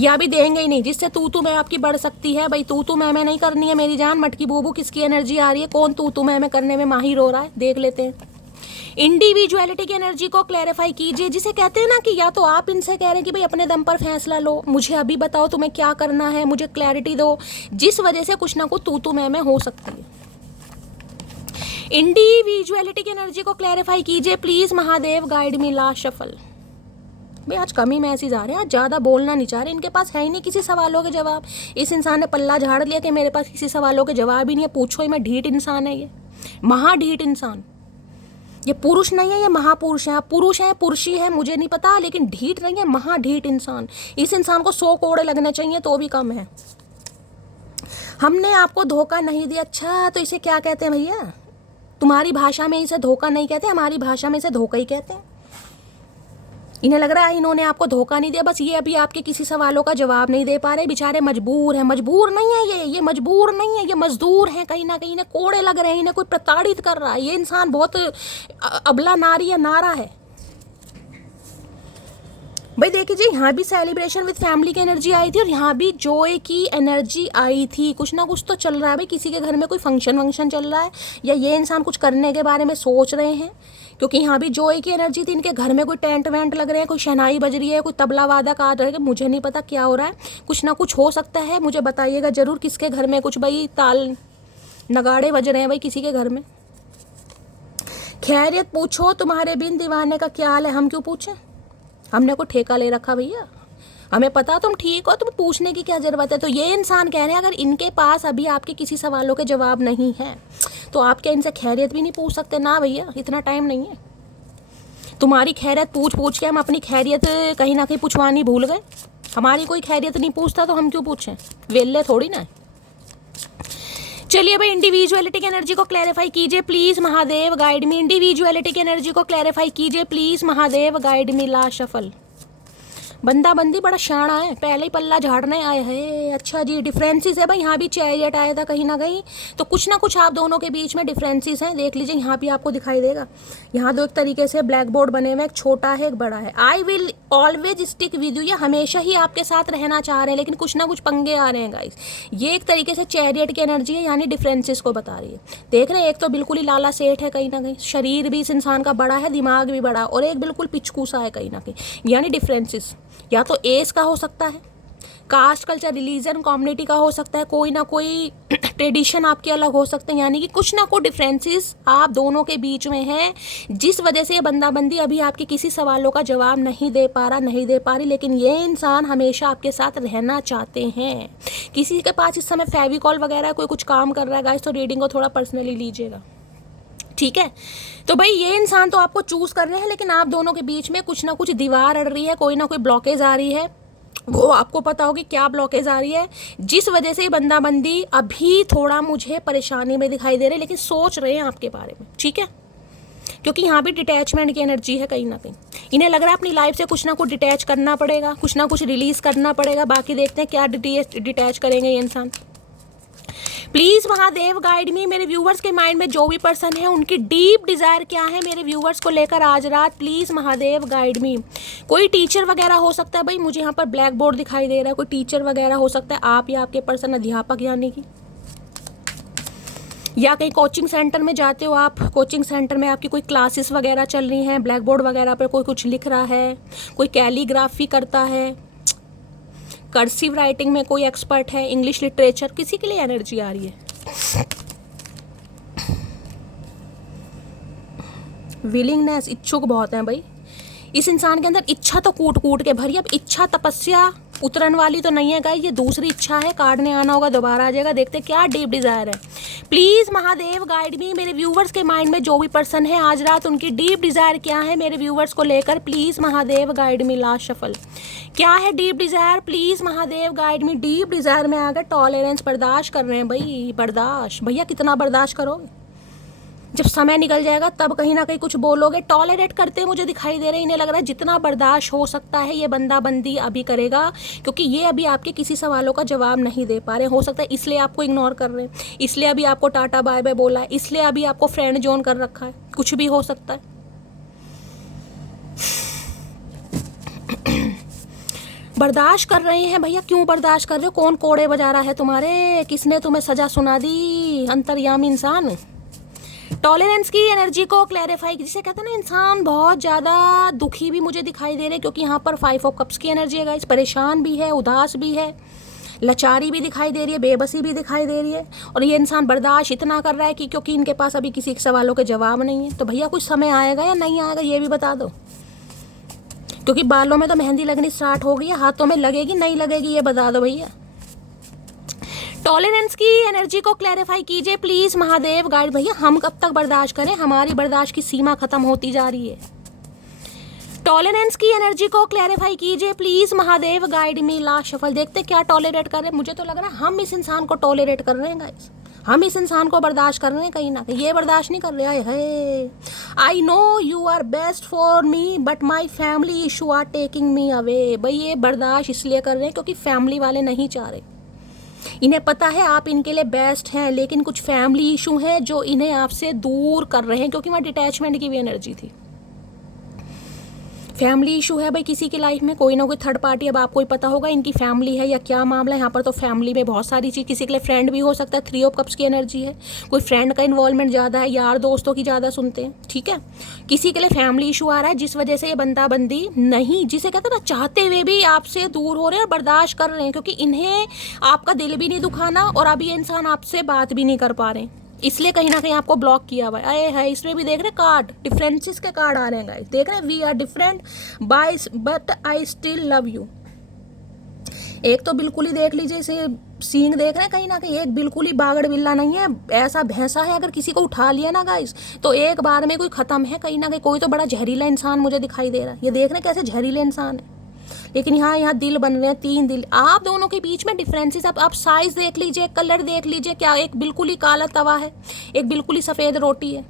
या भी देंगे ही नहीं, जिससे तू मैं आपकी बढ़ सकती है। भाई तू मैं नहीं करनी है मेरी जान। मटकी बूबू किसकी एनर्जी आ रही है? कौन तू मैं करने में माहिर हो रहा है? देख लेते हैं। इंडिविजुअलिटी की एनर्जी को क्लैरिफाई कीजिए, जिसे कहते हैं ना कि या तो आप इनसे कह रहे हैं कि भाई अपने दम पर फैसला लो, मुझे अभी बताओ तुम्हें क्या करना है, मुझे क्लैरिटी दो, जिस वजह से कुछ ना कुछ तू मैं हो सकती है। इंडिविजुअलिटी की एनर्जी को क्लैरिफाई कीजिए please Mahadev, guide me. Last shuffle. भाई आज कम ही मैसेज आ रहे हैं, आज ज़्यादा बोलना नहीं चाह रहे। इनके पास है ही नहीं किसी सवालों के जवाब। इस इंसान ने पल्ला झाड़ लिया कि मेरे पास किसी सवालों के जवाब ही नहीं है। पूछो ही मैं, ढीठ इंसान है ये, महाढीठ इंसान। ये पुरुष नहीं है, ये महापुरुष है। आप पुरुष है, पुरुषी है, मुझे नहीं पता, लेकिन ढीठ नहीं है, महाढीठ इंसान। इस इंसान को 100 कोड़े लगने चाहिए तो भी कम है। हमने आपको धोखा नहीं दिया। अच्छा तो इसे क्या कहते हैं भैया? तुम्हारी भाषा में इसे धोखा नहीं कहते, हमारी भाषा में इसे धोखा ही कहते हैं। इन्हें लग रहा है इन्होंने आपको धोखा नहीं दिया, बस ये अभी आपके किसी सवालों का जवाब नहीं दे पा रहे। बेचारे मजबूर हैं। मजबूर नहीं है ये मजबूर नहीं है, ये मजदूर हैं कहीं ना कहीं। इन्हें कोड़े लग रहे हैं, इन्हें कोई प्रताड़ित कर रहा है। ये इंसान बहुत अबला नारी है, नारा है। भाई देखिए जी, यहाँ भी सेलिब्रेशन विद फैमिली की एनर्जी आई थी और यहाँ भी जॉय की एनर्जी आई थी। कुछ ना कुछ तो चल रहा है भाई, किसी के घर में कोई फंक्शन चल रहा है, या ये इंसान कुछ करने के बारे में सोच रहे हैं, क्योंकि यहाँ भी जॉय की एनर्जी थी। इनके घर में कोई टेंट वेंट लग रहे हैं, कोई शहनाई बज रही है, कोई तबला वादक आ रहा है, मुझे नहीं पता क्या हो रहा है। कुछ ना कुछ हो सकता है, मुझे बताइएगा जरूर किसके घर में कुछ भाई ताल नगाड़े बज रहे हैं भाई किसी के घर में। खैरियत पूछो, तुम्हारे बिन दीवाने का क्या हाल है? हम क्यों पूछें? हमने को ठेका ले रखा भैया, हमें पता तुम ठीक हो, तुम्हें पूछने की क्या ज़रूरत है? तो ये इंसान कह रहे हैं अगर इनके पास अभी आपके किसी सवालों के जवाब नहीं है तो आप क्या इनसे खैरियत भी नहीं पूछ सकते? ना भैया, इतना टाइम नहीं है। तुम्हारी खैरियत पूछ के हम अपनी खैरियत कहीं ना कहीं पूछवानी भूल गए। हमारी कोई खैरियत नहीं पूछता तो हम क्यों पूछें? वेल्ले थोड़ी ना है। चलिए भाई, इंडिविजुअलिटी की एनर्जी को क्लैरिफाई कीजिए please Mahadev, guide me. Individuality की एनर्जी को क्लैरिफाई कीजिए please Mahadev, guide me. Last shuffle. बंदा बंदी बड़ा शाना है, पहले ही पल्ला झाड़ने आए हैं। अच्छा जी, डिफरेंसेस है भाई। यहाँ भी चैरियट आया था कहीं ना कहीं, तो कुछ ना कुछ आप दोनों के बीच में डिफरेंसेस हैं। देख लीजिए, यहाँ भी आपको दिखाई देगा। यहाँ दो एक तरीके से ब्लैक बोर्ड बने हुए, एक छोटा है एक बड़ा है। I will always stick with you, ये हमेशा ही आपके साथ रहना चाह रहे हैं, लेकिन कुछ ना कुछ पंगे आ रहे हैं गाइस। ये एक तरीके से चैरियट की एनर्जी है, यानी डिफरेंसेस को बता रही है। देख रहे हैं, एक तो बिल्कुल ही लाला सेठ है कहीं ना कहीं, शरीर भी इस इंसान का बड़ा है, दिमाग भी बड़ा, और एक बिल्कुल पिचकू सा है कहीं ना कहीं। यानी डिफरेंसेस या तो एज का हो सकता है, कास्ट कल्चर रिलीजन कम्युनिटी का हो सकता है, कोई ना कोई ट्रेडिशन आपके अलग हो सकते हैं। यानी कि कुछ ना कुछ डिफरेंसेस आप दोनों के बीच में हैं, जिस वजह से ये बंदी अभी आपके किसी सवालों का जवाब नहीं दे पा रही। लेकिन ये इंसान हमेशा आपके साथ रहना चाहते हैं। किसी के पास इस समय फेविकॉल वगैरह कोई कुछ काम कर रहा है गाइस, तो रीडिंग को थोड़ा पर्सनली लीजिएगा, ठीक है? तो भाई ये इंसान तो आपको चूज कर रहे हैं, लेकिन आप दोनों के बीच में कुछ ना कुछ दीवार अड़ रही है, कोई ना कोई ब्लॉकेज आ रही है। वो आपको पता होगी क्या ब्लॉकेज आ रही है, जिस वजह से बंदी अभी थोड़ा मुझे परेशानी में दिखाई दे रहे हैं, लेकिन सोच रहे हैं आपके बारे में, ठीक है? क्योंकि यहाँ भी डिटैचमेंट की एनर्जी है कहीं ना कहीं। इन्हें लग रहा है अपनी लाइफ से कुछ ना कुछ डिटैच करना पड़ेगा, कुछ ना कुछ रिलीज करना पड़ेगा। बाकी देखते हैं क्या डिटैच करेंगे ये इंसान। प्लीज महादेव गाइड मी, मेरे व्यूवर्स के माइंड में जो भी पर्सन है उनकी डीप डिजायर क्या है मेरे व्यूवर्स को लेकर आज रात। प्लीज महादेव गाइड मी। कोई टीचर वगैरह हो सकता है भाई, मुझे यहाँ पर ब्लैक बोर्ड दिखाई दे रहा है, कोई टीचर वगैरह हो सकता है, आप या आपके पर्सन अध्यापक यानी कि, या कहीं कोचिंग सेंटर में जाते हो आप, कोचिंग सेंटर में आपकी कोई क्लासेस वगैरह चल रही हैं, ब्लैक बोर्ड वगैरह पर कोई कुछ लिख रहा है, कोई कैलीग्राफी करता है, कर्सिव राइटिंग में कोई एक्सपर्ट है, इंग्लिश लिटरेचर, किसी के लिए एनर्जी आ रही है। विलिंगनेस, इच्छुक बहुत है भाई इस इंसान के अंदर। इच्छा तो कूट कूट के भरी, अब इच्छा तपस्या उतरन वाली तो नहीं है गाइस, ये दूसरी इच्छा है, कार्ड ने आना होगा दोबारा आ जाएगा। देखते क्या डीप डिजायर है। प्लीज महादेव गाइड मी, मेरे व्यूवर्स के माइंड में जो भी पर्सन है आज रात उनकी डीप डिजायर क्या है मेरे व्यूवर्स को लेकर। Please Mahadev guide me. Last shuffle क्या है deep Dzire, please Mahadev guide me. Deep Dzire में आ गए टॉलरेंस, बर्दाश्त कर रहे हैं भाई, बर्दाश्त। भैया कितना बर्दाश्त करोगे, जब समय निकल जाएगा तब कहीं ना कहीं कुछ बोलोगे। टॉलरेट करते मुझे दिखाई दे रहे हैं, इन्हें लग रहा है जितना बर्दाश्त हो सकता है ये बंदा बंदी अभी करेगा, क्योंकि ये अभी आपके किसी सवालों का जवाब नहीं दे पा रहे। हो सकता है इसलिए आपको इग्नोर कर रहे हैं, इसलिए अभी आपको टाटा बाय बाय बोला है, इसलिए अभी आपको फ्रेंड जोन कर रखा है, कुछ भी हो सकता है। बर्दाश्त कर रहे हैं भैया, क्यों बर्दाश्त कर रहे हो? कौन कोड़े बजा रहा है तुम्हारे, किसने तुम्हें सजा सुना दी? अंतर्यामी इंसान। टॉलरेंस की एनर्जी को क्लैरिफाई, जिसे कहते हैं ना इंसान बहुत ज़्यादा दुखी भी मुझे दिखाई दे रहे हैं, क्योंकि यहाँ पर 5 ऑफ कप्स की एनर्जी है गाइस। परेशान भी है, उदास भी है, लाचारी भी दिखाई दे रही है, बेबसी भी दिखाई दे रही है। और ये इंसान बर्दाश्त इतना कर रहा है कि क्योंकि इनके पास अभी किसी सवालों के जवाब नहीं है। तो भैया कुछ समय आएगा या नहीं आएगा ये भी बता दो, क्योंकि बालों में तो मेहंदी लगनी स्टार्ट हो गई है, हाथों में लगेगी नहीं लगेगी ये बता दो भैया। टॉलरेंस की एनर्जी को क्लैरिफाई कीजिए प्लीज महादेव गाइड। भैया हम कब तक बर्दाश्त करें, हमारी बर्दाश्त की सीमा खत्म होती जा रही है। टॉलरेंस की एनर्जी को क्लैरिफाई कीजिए please Mahadev guide me. Last shuffle देखते क्या टॉलरेट कर रहे हैं। मुझे तो लग रहा है हम इस इंसान को टॉलरेट कर रहे हैं गाइस, हम इस इंसान को बर्दाश्त कर रहे हैं कहीं ना कहीं, ये बर्दाश्त नहीं कर रहे है। I know you are best for me but my family issue are taking me away. भाई ये बर्दाश्त इसलिए कर रहे हैं क्योंकि फैमिली वाले नहीं चाह रहे। इन्हें पता है आप इनके लिए बेस्ट हैं, लेकिन कुछ फैमिली इशू हैं जो इन्हें आपसे दूर कर रहे हैं, क्योंकि वहाँ डिटैचमेंट की भी एनर्जी थी। फैमिली इशू है भाई किसी की लाइफ में, कोई ना कोई थर्ड पार्टी, अब आपको ही पता होगा इनकी फैमिली है या क्या मामला है। यहाँ पर तो फैमिली में बहुत सारी चीज़, किसी के लिए फ्रेंड भी हो सकता है, 3 ऑफ कप्स की एनर्जी है, कोई फ्रेंड का इन्वॉल्वमेंट ज़्यादा है, यार दोस्तों की ज़्यादा सुनते हैं, ठीक है। किसी के लिए फैमिली इशू आ रहा है जिस वजह से ये बंदा बंदी नहीं, जिसे कहते हैं ना चाहते हुए भी आपसे दूर हो रहे हैं और बर्दाश्त कर रहे हैं, क्योंकि इन्हें आपका दिल भी नहीं दुखाना और अभी ये इंसान आपसे बात भी नहीं कर पा रहे हैं, इसलिए कहीं ना कहीं आपको ब्लॉक किया हुआ है। है इसमें भी देख रहे कार्ड, डिफरेंसेस के कार्ड आ रहे हैं गाइस, देख रहे हैं we are different by but I still love you. एक तो बिल्कुल ही देख लीजिए इसे सींग देख रहे हैं कहीं ना कहीं, एक बिल्कुल ही बागड़ बिल्ला नहीं है, ऐसा भैंसा है, अगर किसी को उठा लिया ना गाइस तो एक बार में कोई खत्म है कहीं ना कहीं। कोई तो बड़ा जहरीला इंसान मुझे दिखाई दे रहा है, ये देख रहे हैं कैसे जहरीले इंसान है, लेकिन यहाँ दिल बन रहे हैं, 3 दिल। आप दोनों के बीच में डिफरेंसेस, आप साइज देख लीजिए, कलर देख लीजिए, क्या एक बिल्कुल ही काला तवा है, एक बिल्कुल ही सफ़ेद रोटी है।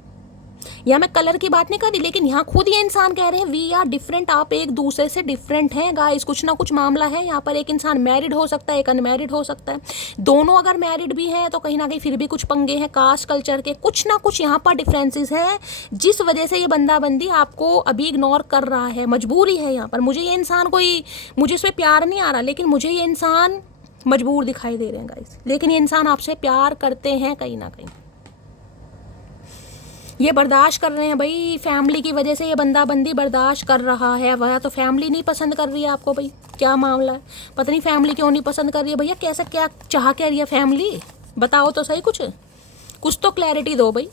यहाँ मैं कलर की बात नहीं कर रही, लेकिन यहाँ खुद ये इंसान कह रहे हैं वी आर डिफरेंट, आप एक दूसरे से डिफरेंट हैं गाइस। कुछ ना कुछ मामला है यहाँ पर, एक इंसान मैरिड हो सकता है, एक अनमैरिड हो सकता है, दोनों अगर मैरिड भी हैं तो कहीं ना कहीं फिर भी कुछ पंगे हैं कास्ट कल्चर के, कुछ ना कुछ यहाँ पर डिफरेंसेस हैं जिस वजह से ये बंदा बंदी आपको अभी इग्नोर कर रहा है, मजबूरी है यहाँ पर। मुझे ये इंसान कोई, मुझे इस पर प्यार नहीं आ रहा, लेकिन मुझे ये इंसान मजबूर दिखाई दे रहे हैं गाइस, लेकिन ये इंसान आपसे प्यार करते हैं कहीं ना कहीं, ये बर्दाश्त कर रहे हैं भाई। फैमिली की वजह से ये बंदा बंदी बर्दाश्त कर रहा है, वह तो फैमिली नहीं पसंद कर रही है आपको भाई, क्या मामला है पता नहीं, फैमिली क्यों नहीं पसंद कर रही है भैया, कैसा क्या चाह क्या रही है फैमिली, बताओ तो सही, कुछ तो क्लैरिटी दो भाई।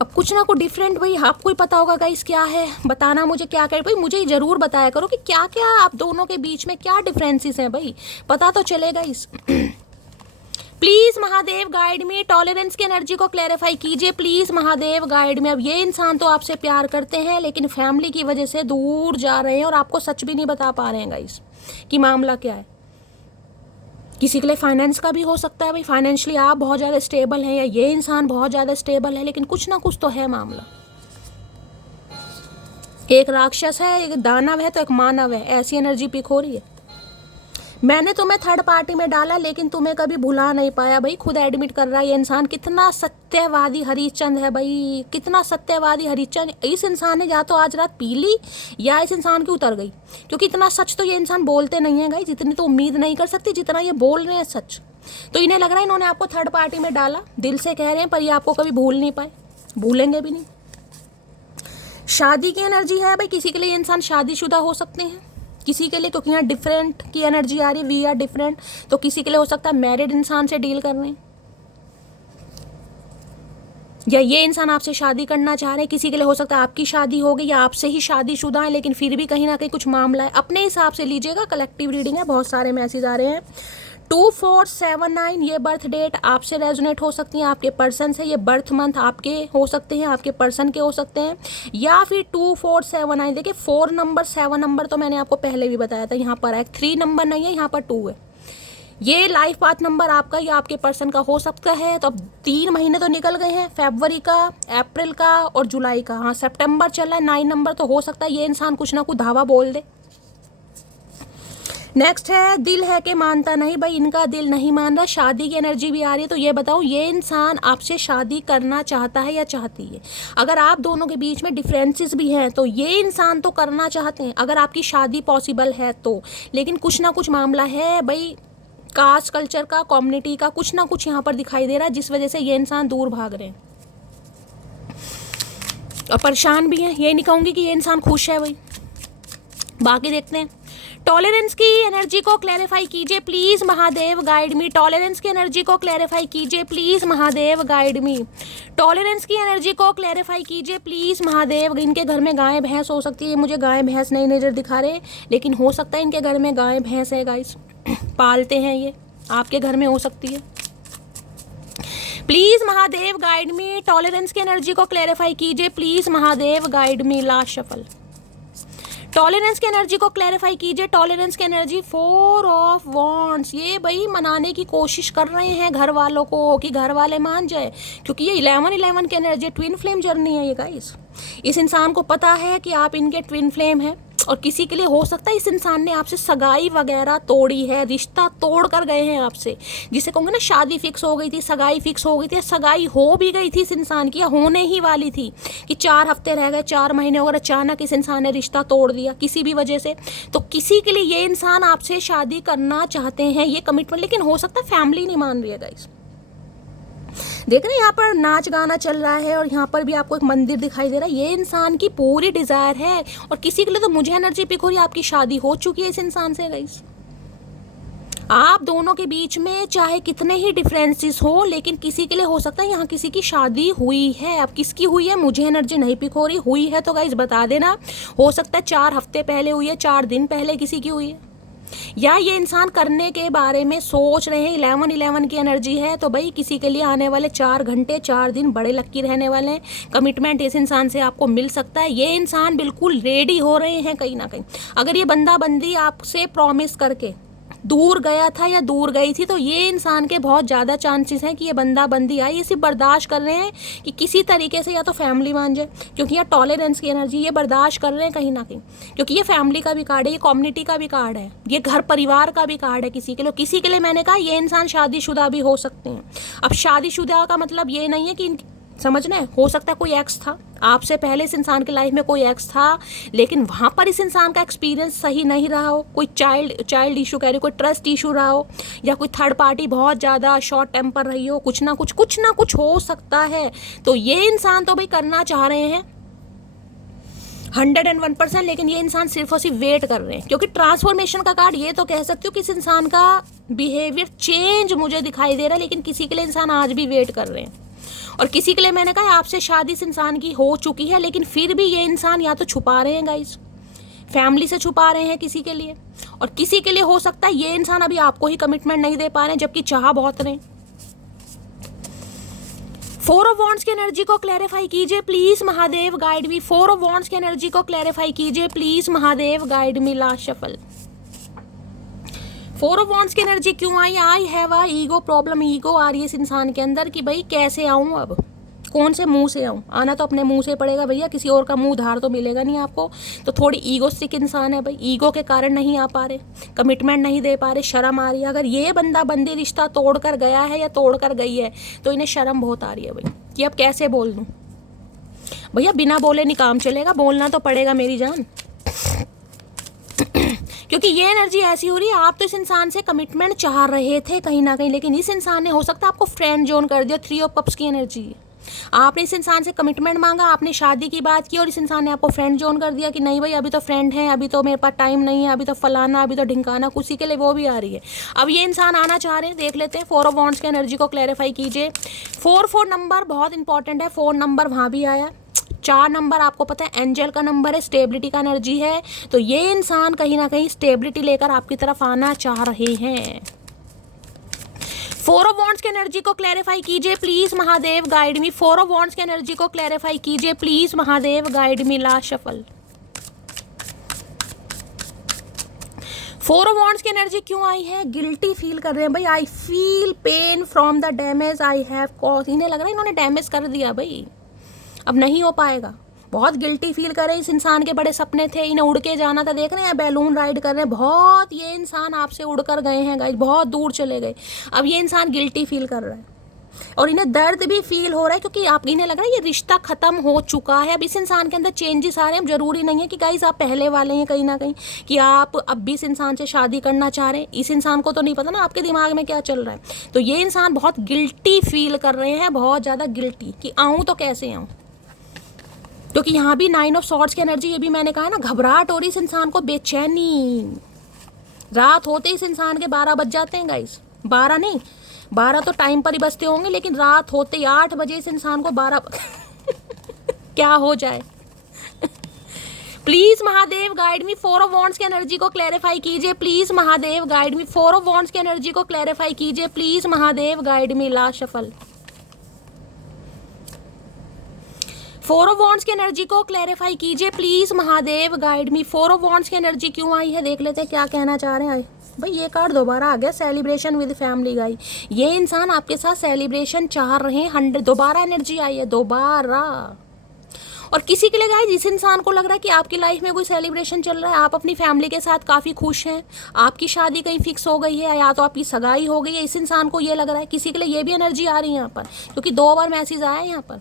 अब कुछ ना कुछ डिफरेंट भाई आपको ही पता होगा गाइस क्या है, बताना मुझे क्या कर भाई, मुझे ज़रूर बताया करो कि क्या क्या आप दोनों के बीच में क्या डिफरेंसेस हैं भाई, पता तो चलेगा इस। प्लीज़ महादेव गाइड में, टॉलरेंस की एनर्जी को क्लैरिफाई कीजिए प्लीज़ महादेव गाइड में। अब ये इंसान तो आपसे प्यार करते हैं लेकिन फैमिली की वजह से दूर जा रहे हैं और आपको सच भी नहीं बता पा रहे हैं गाइस कि मामला क्या है। किसी के लिए फाइनेंस का भी हो सकता है, भाई फाइनेंशियली आप बहुत ज़्यादा स्टेबल हैं या ये इंसान बहुत ज़्यादा स्टेबल है, लेकिन कुछ ना कुछ तो है मामला। एक राक्षस है, एक दानव है, तो एक मानव है, ऐसी एनर्जी पिक हो रही है। मैंने तुम्हें थर्ड पार्टी में डाला लेकिन तुम्हें कभी भुला नहीं पाया, भाई खुद एडमिट कर रहा है ये इंसान। कितना सत्यवादी हरिश्चंद्र है भाई, कितना सत्यवादी हरिश्चंद्र। इस इंसान ने या तो आज रात पी ली या इस इंसान की उतर गई, क्योंकि इतना सच तो ये इंसान बोलते नहीं है गाइस, जितनी तो उम्मीद नहीं कर सकती जितना ये बोल रहे हैं सच। तो इन्हें लग रहा है इन्होंने आपको थर्ड पार्टी में डाला, दिल से कह रहे हैं, पर ये आपको कभी भूल नहीं पाए, भूलेंगे भी नहीं। शादी की एनर्जी है भाई, किसी के लिए इंसान शादीशुदा हो सकते हैं, किसी के लिए, क्योंकि यहाँ डिफरेंट की एनर्जी आ रही है, वी आर डिफरेंट, तो किसी के लिए हो सकता है मैरिड इंसान से डील कर रहे हैं, या ये इंसान आपसे शादी करना चाह रहे हैं। किसी के लिए हो सकता है आपकी शादी हो गई या आपसे ही शादीशुदा है, लेकिन फिर भी कहीं ना कहीं कुछ मामला है। अपने हिसाब से लीजिएगा, कलेक्टिव रीडिंग है, बहुत सारे मैसेज आ रहे हैं। 2479 ये बर्थ डेट आपसे रेजोनेट हो सकती है, आपके पर्सन से। ये बर्थ मंथ आपके हो सकते हैं, आपके पर्सन के हो सकते हैं, या फिर 2479। देखिए 4 नंबर 7 नंबर तो मैंने आपको पहले भी बताया था, यहाँ पर है 3 नंबर नहीं है, यहाँ पर 2 है। ये लाइफ पाथ नंबर आपका या आपके पर्सन का हो सकता है। तो अब 3 महीने तो निकल गए हैं, फरवरी का, अप्रैल का और जुलाई का। हाँ, सितंबर चल रहा है, 9 नंबर तो हो सकता है ये इंसान कुछ ना कुछ धावा बोल दे। नेक्स्ट है दिल है कि मानता नहीं, भाई इनका दिल नहीं मान रहा। शादी की एनर्जी भी आ रही है, तो ये बताओ ये इंसान आपसे शादी करना चाहता है या चाहती है। अगर आप दोनों के बीच में डिफरेंसेस भी हैं तो ये इंसान तो करना चाहते हैं, अगर आपकी शादी पॉसिबल है तो, लेकिन कुछ ना कुछ मामला है भाई, कास्ट कल्चर का, कम्युनिटी का, कुछ ना कुछ यहाँ पर दिखाई दे रहा है, जिस वजह से ये इंसान दूर भाग रहे हैं और परेशान भी हैं। ये नहीं कहूँगी कि ये इंसान खुश है भाई। बाकी देखते हैं। टॉलरेंस की एनर्जी को क्लैरिफाई कीजिए please Mahadev, guide me. Tolerance की एनर्जी को क्लैरिफाई कीजिए please Mahadev, guide me. Tolerance की एनर्जी को क्लैरिफाई कीजिए प्लीज महादेव। इनके घर में गाय भैंस हो सकती है, मुझे गाय भैंस नहीं नजर दिखा रहे, लेकिन हो सकता है इनके घर में गाय भैंस है गाइस, पालते हैं ये, आपके घर में हो सकती है। Please Mahadev guide me. Tolerance की एनर्जी को क्लैरिफाई कीजिए please Mahadev, guide me. Last shuffle. Tolerance की एनर्जी को क्लैरिफाई कीजिए। टॉलरेंस की एनर्जी 4 ऑफ वॉन्ड्स। ये भाई मनाने की कोशिश कर रहे हैं घर वालों को कि घर वाले मान जाए, क्योंकि ये 11-11 की एनर्जी, ट्विन फ्लेम जर्नी है ये गाइस। इस इंसान को पता है कि आप इनके ट्विन फ्लेम हैं, और किसी के लिए हो सकता है इस इंसान ने आपसे सगाई वगैरह तोड़ी है, रिश्ता तोड़ कर गए हैं आपसे, जिसे कहूँगे ना शादी फिक्स हो गई थी, सगाई फिक्स हो गई थी, सगाई हो भी गई थी इस इंसान की, या होने ही वाली थी कि 4 हफ्ते रह गए, 4 महीने हो गए, अचानक इस इंसान ने रिश्ता तोड़ दिया किसी भी वजह से। तो किसी के लिए ये इंसान आपसे शादी करना चाहते हैं, ये कमिटमेंट, लेकिन हो सकता है फैमिली नहीं मान रही है गाइस। देख रहे हैं यहाँ पर नाच गाना चल रहा है, और यहाँ पर भी आपको एक मंदिर दिखाई दे रहा है। ये इंसान की पूरी डिजायर है, और किसी के लिए तो मुझे एनर्जी पिक हो रही है आपकी शादी हो चुकी है इस इंसान से गाइस। आप दोनों के बीच में चाहे कितने ही डिफरेंसेस हो, लेकिन किसी के लिए हो सकता है यहाँ किसी की शादी हुई है। अब किसकी हुई है मुझे एनर्जी नहीं पिक हो रही, हुई है तो गाइस बता देना। हो सकता है 4 हफ्ते पहले हुई है, 4 दिन पहले किसी की हुई है, या ये इंसान करने के बारे में सोच रहे हैं। 11-11 की एनर्जी है, तो भाई किसी के लिए आने वाले 4 घंटे 4 दिन बड़े लक्की रहने वाले हैं। कमिटमेंट इस इंसान से आपको मिल सकता है। ये इंसान बिल्कुल रेडी हो रहे हैं कहीं ना कहीं। अगर ये बंदा बंदी आपसे प्रॉमिस करके दूर गया था या दूर गई थी, तो ये इंसान के बहुत ज़्यादा चांसेस हैं कि ये बंदा बंदी आई, ये सिर्फ बर्दाश्त कर रहे हैं कि किसी तरीके से या तो फैमिली मान जाए, क्योंकि यह टॉलरेंस की एनर्जी, ये बर्दाश्त कर रहे हैं कहीं ना कहीं, क्योंकि ये फैमिली का भी कार्ड है, ये कम्युनिटी का भी कार्ड है, ये घर परिवार का भी कार्ड है। किसी के लिए मैंने कहा ये इंसान शादीशुदा भी हो सकते हैं। अब शादीशुदा का मतलब ये नहीं है कि समझना है, हो सकता है कोई एक्स था आपसे पहले, इस इंसान की लाइफ में कोई एक्स था, लेकिन वहाँ पर इस इंसान का एक्सपीरियंस सही नहीं रहा हो, कोई चाइल्ड इशू कह रही हो, कोई ट्रस्ट इशू रहा हो, या कोई थर्ड पार्टी बहुत ज़्यादा शॉर्ट टेम्पर रही हो, कुछ ना कुछ हो सकता है। तो ये इंसान तो भाई करना चाह रहे हैं 101%, लेकिन ये इंसान सिर्फ और सिर्फ वेट कर रहे हैं, क्योंकि ट्रांसफॉर्मेशन का कार्ड ये तो कह सकती हूँ कि इस इंसान का बिहेवियर चेंज मुझे दिखाई दे रहा है, लेकिन किसी के लिए इंसान आज भी वेट कर रहे हैं। और किसी के लिए मैंने कहा आपसे शादी इस इंसान की हो चुकी है, लेकिन फिर भी ये इंसान या तो छुपा रहे हैं गाइस, फैमिली से छुपा रहे हैं किसी के लिए, और किसी के लिए हो सकता है ये इंसान अभी आपको ही कमिटमेंट नहीं दे पा रहे हैं, जबकि चाह बहुत रहे। 4 ऑफ वॉन्ड्स की एनर्जी को क्लैरिफाई कीजिए please Mahadev, guide me. 4 of wands की एनर्जी को क्लैरिफाई कीजिए please Mahadev, guide me. Last shuffle. Four of wands की एनर्जी क्यों आई? I have a ego problem. Ego आ रही है इस इंसान के अंदर कि भाई कैसे आऊँ, अब कौन से मुंह से आऊँ? आना तो अपने मुंह से पड़ेगा भैया, किसी और का मुंह धार तो मिलेगा नहीं आपको। तो थोड़ी ईगोस्टिक इंसान है भाई, ईगो के कारण नहीं आ पा रहे, कमिटमेंट नहीं दे पा रहे, शर्म आ रही है। अगर ये बंदा बंदी रिश्ता तोड़ कर गया है या तोड़ कर गई है तो इन्हें शर्म बहुत आ रही है भाई कि अब कैसे बोल दूँ। भैया बिना बोले नहीं काम चलेगा, बोलना तो पड़ेगा मेरी जान। क्योंकि ये एनर्जी ऐसी हो रही है, आप तो इस इंसान से कमिटमेंट चाह रहे थे कहीं ना कहीं, लेकिन इस इंसान ने हो सकता है आपको फ्रेंड जोन कर दिया। 3 ऑफ कप्स की एनर्जी। आपने इस इंसान से कमिटमेंट मांगा, आपने शादी की बात की और इस इंसान ने आपको फ्रेंड जोन कर दिया कि नहीं भाई अभी तो फ्रेंड है, अभी तो मेरे पास टाइम नहीं है, अभी तो फलाना, अभी तो ढिंकाना, उसी के लिए वो भी आ रही है। अब ये इंसान आना चाह रहे हैं, देख लेते हैं। 4 ऑफ वॉन्ड्स की एनर्जी को क्लैरिफाई कीजिए। 4 नंबर बहुत इंपॉर्टेंट है। 4 नंबर वहाँ भी आया। 4 नंबर आपको पता है एंजल का नंबर है, स्टेबिलिटी का एनर्जी है। तो ये इंसान कहीं ना कहीं स्टेबिलिटी लेकर आपकी तरफ आना चाह रहे हैं। 4 ऑफ वॉन्ड्स की एनर्जी को क्लैरिफाई कीजिए please Mahadev, guide me. 4 of wands की एनर्जी को क्लैरिफाई कीजिए please Mahadev, guide me. Last shuffle. 4 of wands की एनर्जी क्यों आई है? गिल्टी फील कर रहे हैं भाई। I feel pain from the damage I have cause. इन्हें लग रहा है इन्होंने डैमेज कर दिया भाई, अब नहीं हो पाएगा। बहुत गिल्टी फील कर रहे हैं। इस इंसान के बड़े सपने थे, इन्हें उड़ के जाना था, देख रहे हैं बैलून राइड कर रहे हैं। बहुत ये इंसान आपसे उड़ कर गए हैं गाइस, बहुत दूर चले गए। अब ये इंसान गिल्टी फील कर रहा है और इन्हें दर्द भी फील हो रहा है क्योंकि आप इन्हें लग रहा है ये रिश्ता खत्म हो चुका है। अब इस इंसान के अंदर चेंजेस आ रहे हैं। जरूरी नहीं है कि गाइस आप पहले वाले हैं कहीं ना कहीं कि आप अब भी इस इंसान से शादी करना चाह रहे हैं। इस इंसान को तो नहीं पता ना आपके दिमाग में क्या चल रहा है। तो ये इंसान बहुत गिल्टी फील कर रहे हैं, बहुत ज़्यादा गिल्टी कि आऊँ तो कैसे आऊँ। क्योंकि यहाँ भी 9 ऑफ सॉर्ड्स की एनर्जी, ये भी मैंने कहा ना, घबराहट हो रही इस इंसान को, बेचैनी। रात होते इस इंसान के 12 बज जाते हैं गाइस। 12 नहीं, 12 तो टाइम पर ही बजते होंगे, लेकिन रात होते 8 बजे इस इंसान को 12 क्या हो जाए। Please Mahadev guide me. 4 of wands की एनर्जी को क्लैरिफाई कीजिए please Mahadev, guide me. 4 of wands की एनर्जी को क्लैरिफाई कीजिए please Mahadev, guide me. Last shuffle. 4 of wands की एनर्जी को क्लैरिफाई कीजिए please Mahadev, guide me. 4 of wands की एनर्जी क्यों आई है देख लेते हैं क्या कहना चाह रहे हैं भाई। ये कार्ड दोबारा आ गया, सेलिब्रेशन विद फैमिली गाई। ये इंसान आपके साथ सेलिब्रेशन चाह रहे हैं। 100 दोबारा एनर्जी आई है, दोबारा। और किसी के लिए गाइस, जिस इंसान को लग रहा है कि आपकी लाइफ में कोई सेलिब्रेशन चल रहा है, आप अपनी फैमिली के साथ काफ़ी खुश हैं, आपकी शादी कहीं फिक्स हो गई है या तो आपकी सगाई हो गई है, इस इंसान को ये लग रहा है। किसी के लिए ये भी एनर्जी आ रही है यहाँ पर, क्योंकि 2 बार मैसेज आया है यहाँ पर।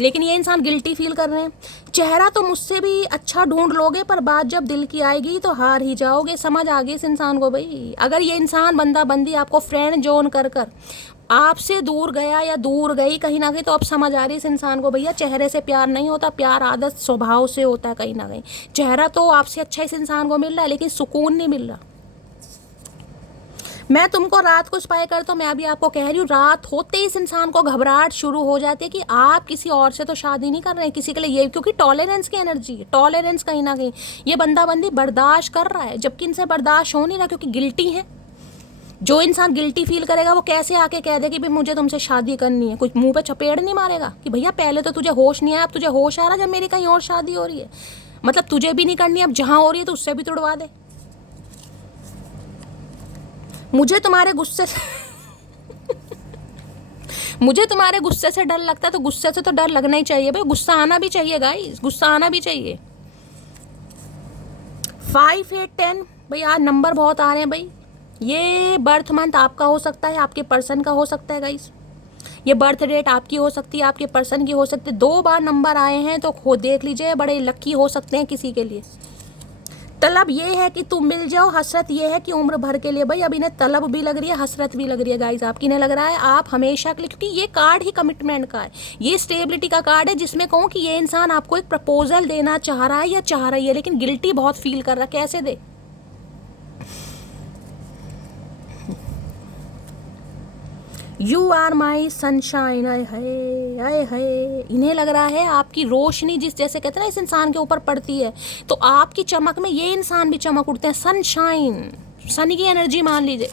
लेकिन ये इंसान गिल्टी फील कर रहे हैं। चेहरा तो मुझसे भी अच्छा ढूंढ लोगे, पर बात जब दिल की आएगी तो हार ही जाओगे। समझ आ गई इस इंसान को भाई। अगर ये इंसान बंदा बंदी आपको फ्रेंड जोन कर कर आपसे दूर गया या दूर गई कहीं ना कहीं, तो अब समझ आ रही है इस इंसान को भैया चेहरे से प्यार नहीं होता, प्यार आदत स्वभाव से होता है कहीं ना कहीं। चेहरा तो आपसे अच्छा इस इंसान को मिल रहा है, लेकिन सुकून नहीं मिल रहा। मैं तुमको रात को स्पाई कर, तो मैं अभी आपको कह रही हूँ, रात होते ही इस इंसान को घबराहट शुरू हो जाती है कि आप किसी और से तो शादी नहीं कर रहे हैं, किसी के लिए ये, क्योंकि टॉलरेंस की एनर्जी है। टॉलरेंस कहीं ना कहीं ये बंदा बंदी बर्दाश्त कर रहा है, जबकि इनसे बर्दाश्त हो नहीं रहा, क्योंकि गिल्टी है। जो इंसान गिल्टी फील करेगा वो कैसे आके कह दे कि भाई मुझे तुमसे शादी करनी है। कुछ मुंह पे चपेड़ नहीं मारेगा कि भैया पहले तो तुझे होश नहीं आया, अब तुझे होश आ रहा जब मेरी कहीं और शादी हो रही है। मतलब तुझे भी नहीं करनी, अब जहाँ हो रही है तो उससे भी तुड़वा दे। मुझे तुम्हारे गुस्से से मुझे तुम्हारे गुस्से से डर लगता है, तो गुस्से से तो डर लगना ही चाहिए भाई। गुस्सा आना भी चाहिए गाइस, गुस्सा आना भी चाहिए। 5, 8, 10 भाई आज नंबर बहुत आ रहे हैं भाई। ये बर्थ मंथ आपका हो सकता है, आपके पर्सन का हो सकता है गाइस। ये बर्थ डेट आपकी हो सकती है, आपके पर्सन की हो सकती है। 2 बार नंबर आए हैं तो खुद देख लीजिए, बड़े लकी हो सकते हैं किसी के लिए। तलब ये है कि तुम मिल जाओ, हसरत ये है कि उम्र भर के लिए। भाई अब इन्हें तलब भी लग रही है, हसरत भी लग रही है गाइस आपकी। इन्हें लग रहा है आप हमेशा के लिए, क्योंकि ये कार्ड ही कमिटमेंट का है, ये स्टेबिलिटी का कार्ड है, जिसमें कहूँ कि ये इंसान आपको एक प्रपोजल देना चाह रहा है या चाह रही है, लेकिन गिल्टी बहुत फील कर रहा है। कैसे दे? You are my sunshine. आए हाय आए हाय। इन्हें लग रहा है आपकी रोशनी जिस जैसे कहते हैं ना इस इंसान के ऊपर पड़ती है, तो आपकी चमक में ये इंसान भी चमक उठते हैं। सनशाइन, सन की एनर्जी मान लीजिए।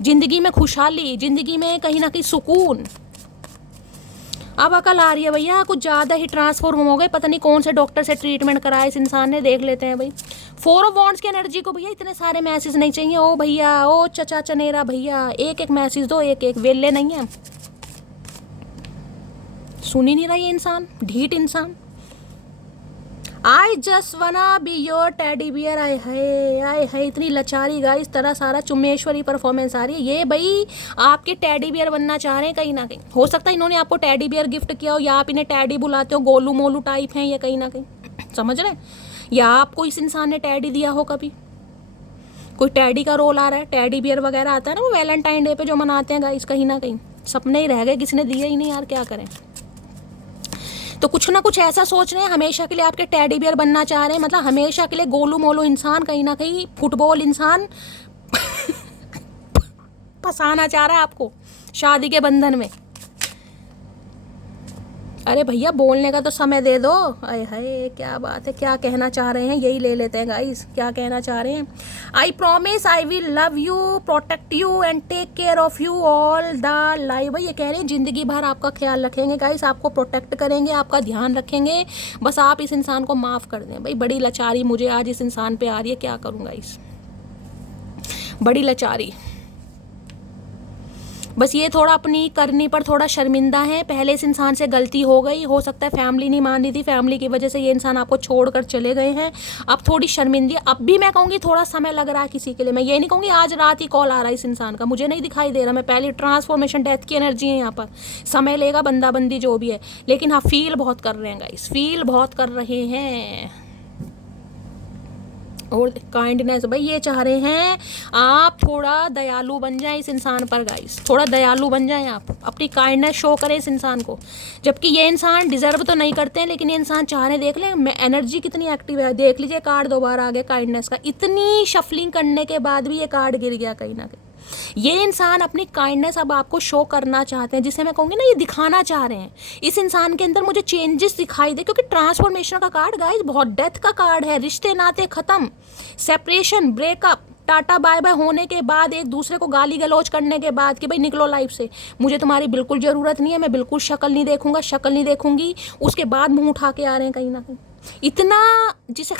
जिंदगी में खुशहाली, जिंदगी में कहीं ना कहीं सुकून। अब अकल आ रही है भैया, कुछ ज़्यादा ही ट्रांसफॉर्म हो गए। पता नहीं कौन से डॉक्टर से ट्रीटमेंट कराया इस इंसान ने, देख लेते हैं भाई। फोर ऑफ वॉन्ड्स की एनर्जी को भैया इतने सारे मैसेज नहीं चाहिए। ओ भैया, ओ चचा चनेरा भैया, एक एक मैसेज दो, एक एक, वेले नहीं है। सुन ही नहीं रहा ये इंसान, ढीठ इंसान। आई जस्ट वना बी योर टेडी बियर। आए है इतनी लचारी गाइस, तरह सारा चुम्मेश्वरी परफॉर्मेंस आ रही है। ये भाई आपके टेडी बियर बनना चाह रहे हैं कहीं ना कहीं। हो सकता है इन्होंने आपको टेडी बियर गिफ्ट किया हो, या आप इन्हें टेडी बुलाते हो, गोलू मोलू टाइप हैं ये कहीं ना कहीं, समझ रहे हैं? या आपको इस इंसान ने टेडी दिया हो कभी, कोई टेडी का रोल आ रहा है, टेडी बियर वगैरह आता है ना वो वैलेंटाइन डे पे जो मनाते हैं गाइस, कहीं ना कहीं सपने ही रह गए, किसी ने दिया ही नहीं यार, क्या करें। तो कुछ ना कुछ ऐसा सोच रहे हैं, हमेशा के लिए आपके टेडी बियर बनना चाह रहे हैं, मतलब हमेशा के लिए गोलू मोलू इंसान, कहीं ना कहीं फुटबॉल इंसान फंसाना चाह रहा है आपको शादी के बंधन में। अरे भैया बोलने का तो समय दे दो। अरे हाय क्या बात है, क्या कहना चाह रहे हैं यही ले लेते हैं गाइस, क्या कहना चाह रहे हैं। I promise I will love you, protect you and take care of you all the life. भाई ये कह रहे हैं जिंदगी भर आपका ख्याल रखेंगे गाइस, आपको प्रोटेक्ट करेंगे, आपका ध्यान रखेंगे, बस आप इस इंसान को माफ़ कर दें। भाई बड़ी लाचारी मुझे आज इस इंसान पे आ रही है, क्या करूँ गाइस, बड़ी लाचारी। बस ये थोड़ा अपनी करनी पर थोड़ा शर्मिंदा है, पहले इस इंसान से गलती हो गई, हो सकता है फैमिली नहीं मान रही थी, फैमिली की वजह से ये इंसान आपको छोड़कर चले गए हैं, अब थोड़ी शर्मिंदी। अब भी मैं कहूँगी थोड़ा समय लग रहा है किसी के लिए, मैं ये नहीं कहूँगी आज रात ही कॉल आ रहा है इस इंसान का, मुझे नहीं दिखाई दे रहा, मैं पहले ट्रांसफॉर्मेशन डेथ की एनर्जी है यहाँ पर, समय लेगा, बंदाबंदी जो भी है, लेकिन हाँ फील बहुत कर रहे हैं गाइस, फील बहुत कर रहे हैं। और काइंडनेस, भाई ये चाह रहे हैं आप थोड़ा दयालु बन जाएं इस इंसान पर गाइस, थोड़ा दयालु बन जाएं आप, अपनी काइंडनेस शो करें इस इंसान को, जबकि ये इंसान डिजर्व तो नहीं करते हैं, लेकिन ये इंसान चाह रहे हैं। देख लें मैं एनर्जी कितनी एक्टिव है, देख लीजिए कार्ड दोबारा आ गया काइंडनेस का, इतनी शफलिंग करने के बाद भी ये कार्ड गिर गया कहीं ना कहीं। ये इंसान अपनी काइंडनेस अब आपको शो करना चाहते हैं, जिसे मैं कहूँगी ना ये दिखाना चाह रहे हैं। इस इंसान के अंदर मुझे चेंजेस दिखाई दे, क्योंकि ट्रांसफॉर्मेशन का कार्ड गाइस बहुत डेथ का कार्ड है, रिश्ते नाते खत्म, separation, breakup, tata bye bye होने के बाद, एक दूसरे को गाली गलौज करने के बाद कि भाई निकलो लाइफ से, मुझे तुम्हारी बिल्कुल ज़रूरत नहीं है, मैं बिल्कुल शक्ल नहीं देखूंगा, शक्ल नहीं देखूंगी, उसके बाद मुंह उठा के आ रहे हैं कहीं ना कहीं। इतना जिसे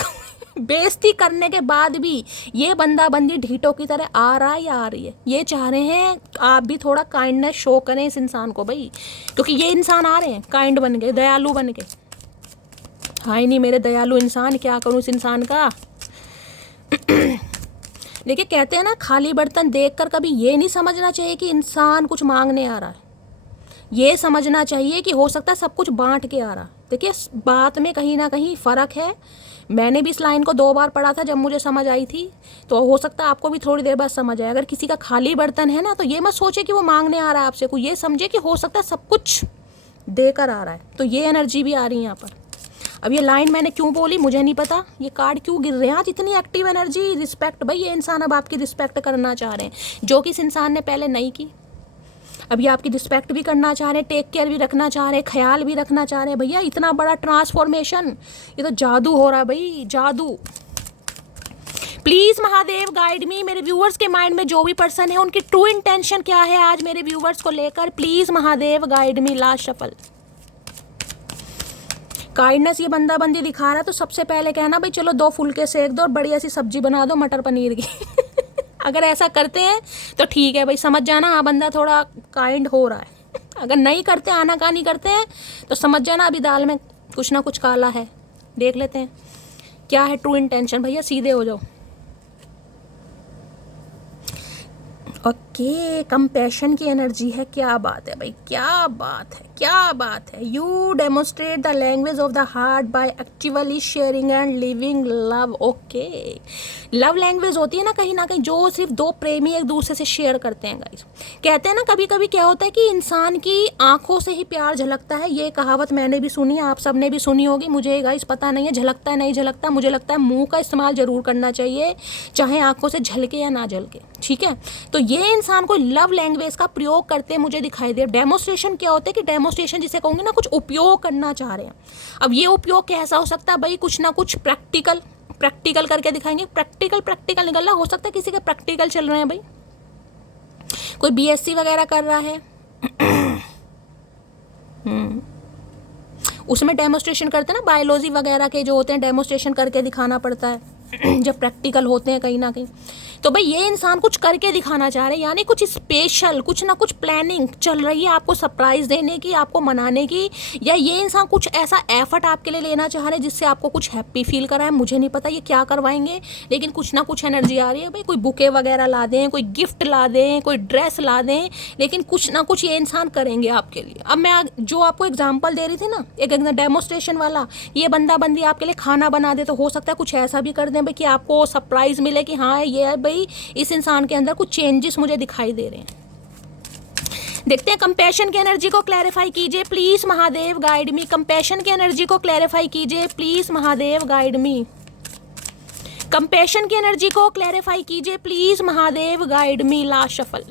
बेइज्जती करने के बाद भी ये बंदा बंदी ढीठों की तरह आ रहा है या आ रही है, ये चाह रहे हैं आप भी थोड़ा काइंडनेस शो करें इस इंसान को भाई, क्योंकि ये इंसान आ रहे हैं काइंड बन के, दयालु बन के। हाय नहीं मेरे दयालु इंसान, क्या करूं इस इंसान का। देखिए कहते हैं ना खाली बर्तन देखकर कभी ये नहीं समझना चाहिए कि इंसान कुछ मांगने आ रहा है, ये समझना चाहिए कि हो सकता है सब कुछ बांट के आ रहा। देखिए बात में कहीं ना कहीं फ़र्क है, मैंने भी इस लाइन को 2 बार पढ़ा था जब मुझे समझ आई थी, तो हो सकता है आपको भी थोड़ी देर बाद समझ आए। अगर किसी का खाली बर्तन है ना, तो ये मत सोचे कि वो मांगने आ रहा है आपसे कोई, ये समझे कि हो सकता है सब कुछ देकर आ रहा है, तो ये एनर्जी भी आ रही है यहाँ पर। अब ये लाइन मैंने क्यों बोली मुझे नहीं पता, ये कार्ड क्यों गिर रहे हैं आज, इतनी एक्टिव एनर्जी, रिस्पेक्ट। भाई ये इंसान अब आपकी रिस्पेक्ट करना चाह रहे हैं, जो कि इस इंसान ने पहले नहीं की, अभी आपकी रिस्पेक्ट भी करना चाह रहे हैं, टेक केयर भी रखना चाह रहे हैं, ख्याल भी रखना चाह रहे हैं। भैया इतना बड़ा ट्रांसफॉर्मेशन, ये तो जादू हो रहा है भाई, जादू। प्लीज़ महादेव गाइड मी, मेरे व्यूअर्स के माइंड में जो भी पर्सन है उनकी ट्रू इंटेंशन क्या है आज मेरे व्यूअर्स को लेकर, please Mahadev guide me. Last shuffle kindness ये बंदा बंदी दिखा रहा है, तो सबसे पहले कहना भाई चलो 2 फुलके सेक दो और बढ़िया सी सब्जी बना दो मटर पनीर की। अगर ऐसा करते हैं तो ठीक है भाई, समझ जाना हाँ बंदा थोड़ा काइंड हो रहा है। अगर नहीं करते, आनाकानी करते हैं, तो समझ जाना अभी दाल में कुछ ना कुछ काला है। देख लेते हैं क्या है ट्रू इंटेंशन, भैया सीधे हो जाओ। ओके कंपैशन की एनर्जी है, क्या बात है भाई, क्या बात है, क्या बात है। You demonstrate the language of the heart by actively sharing and living love. Okay love language होती है ना कहीं जो सिर्फ 2 प्रेमी एक दूसरे से शेयर करते हैं गाइस। कहते हैं ना कभी कभी क्या होता है कि इंसान की आंखों से ही प्यार झलकता है, ये कहावत मैंने भी सुनी है, आप सब ने भी सुनी होगी, मुझे गाइस पता नहीं है झलकता है नहीं झलकता, मुझे लगता है मुंह का इस्तेमाल जरूर करना चाहिए, चाहे आंखों से झलके या ना झलके, ठीक है। तो ये इंसान को लव लैंग्वेज का प्रयोग करते मुझे दिखाई दे। डेमोस्ट्रेशन क्या होता है कि डेमोस्ट्रेशन जिसे कहूँगी ना, कुछ उपयोग करना चाह रहे हैं। अब ये उपयोग कैसा हो सकता है भाई, कुछ ना कुछ प्रैक्टिकल करके दिखाएंगे। प्रैक्टिकल निकलना हो सकता है किसी के प्रैक्टिकल चल रहे हैं भाई, कोई बीएससी वगैरह कर रहा है उसमें डेमोस्ट्रेशन करते हैं ना, बायोलॉजी वगैरह के जो होते हैं डेमोस्ट्रेशन करके दिखाना पड़ता है। जब प्रैक्टिकल होते हैं कहीं ना कहीं। तो भाई ये इंसान कुछ करके दिखाना चाह रहे हैं, यानी कुछ स्पेशल, कुछ ना कुछ प्लानिंग चल रही है आपको सरप्राइज देने की, आपको मनाने की, या ये इंसान कुछ ऐसा एफर्ट आपके लिए लेना चाह रहे हैं जिससे आपको कुछ हैप्पी फील कराए। मुझे नहीं पता ये क्या करवाएंगे, लेकिन कुछ ना कुछ एनर्जी आ रही है। भाई कोई बुके वगैरह ला दें, कोई गिफ्ट ला दें, कोई ड्रेस ला दें, लेकिन कुछ ना कुछ ये इंसान करेंगे आपके लिए। अब मैं जो आपको एग्जाम्पल दे रही थी ना, एक डेमोस्ट्रेशन वाला, ये बंदा बंदी आपके लिए खाना बना दे, तो हो सकता है कुछ ऐसा भी कर दें भाई कि आपको सरप्राइज मिले कि हाँ ये भाई इस इंसान के अंदर कुछ चेंजेस मुझे दिखाई दे रहे हैं। देखते हैं कंपैशन की एनर्जी को क्लैरिफाई कीजिए please Mahadev guide me. Compassion की एनर्जी को क्लैरिफाई कीजिए please Mahadev guide me. Compassion की एनर्जी को क्लैरिफाई कीजिए please Mahadev guide me. Last shuffle.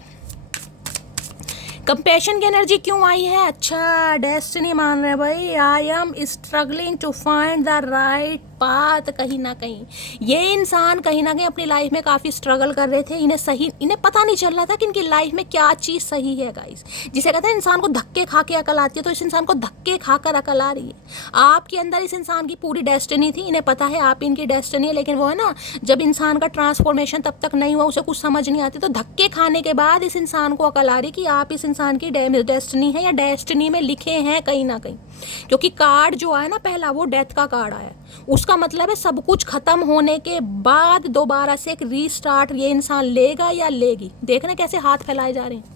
Compassion की एनर्जी क्यों आई है? अच्छा, डेस्टिनी मान रहे हैं भाई। I am struggling to find the right path. कहीं ना कहीं ये इंसान कहीं ना कहीं अपनी लाइफ में काफ़ी स्ट्रगल कर रहे थे। इन्हें पता नहीं चल रहा था कि इनकी लाइफ में क्या चीज़ सही है गाइस। जिसे कहते हैं इंसान को धक्के खा के अकल आती है, तो इस इंसान को धक्के खाकर अकल आ रही है। आपके अंदर इस इंसान की पूरी डेस्टिनी थी, इन्हें पता है आप इनकी डेस्टिनी है, लेकिन वो है ना, जब इंसान का ट्रांसफॉर्मेशन तब तक नहीं हुआ, उसे कुछ समझ नहीं आती, तो धक्के खाने के बाद इस इंसान को अकल आ रही कि आप इस इंसान की डेस्टिनी है या डेस्टिनी में लिखे हैं कहीं ना कहीं। क्योंकि कार्ड जो आया ना पहला, वो डेथ का कार्ड आया। उसका मतलब है सब कुछ खत्म होने के बाद दोबारा से एक रीस्टार्ट ये इंसान लेगा या लेगी। देखना कैसे हाथ फैलाए जा रहे हैं।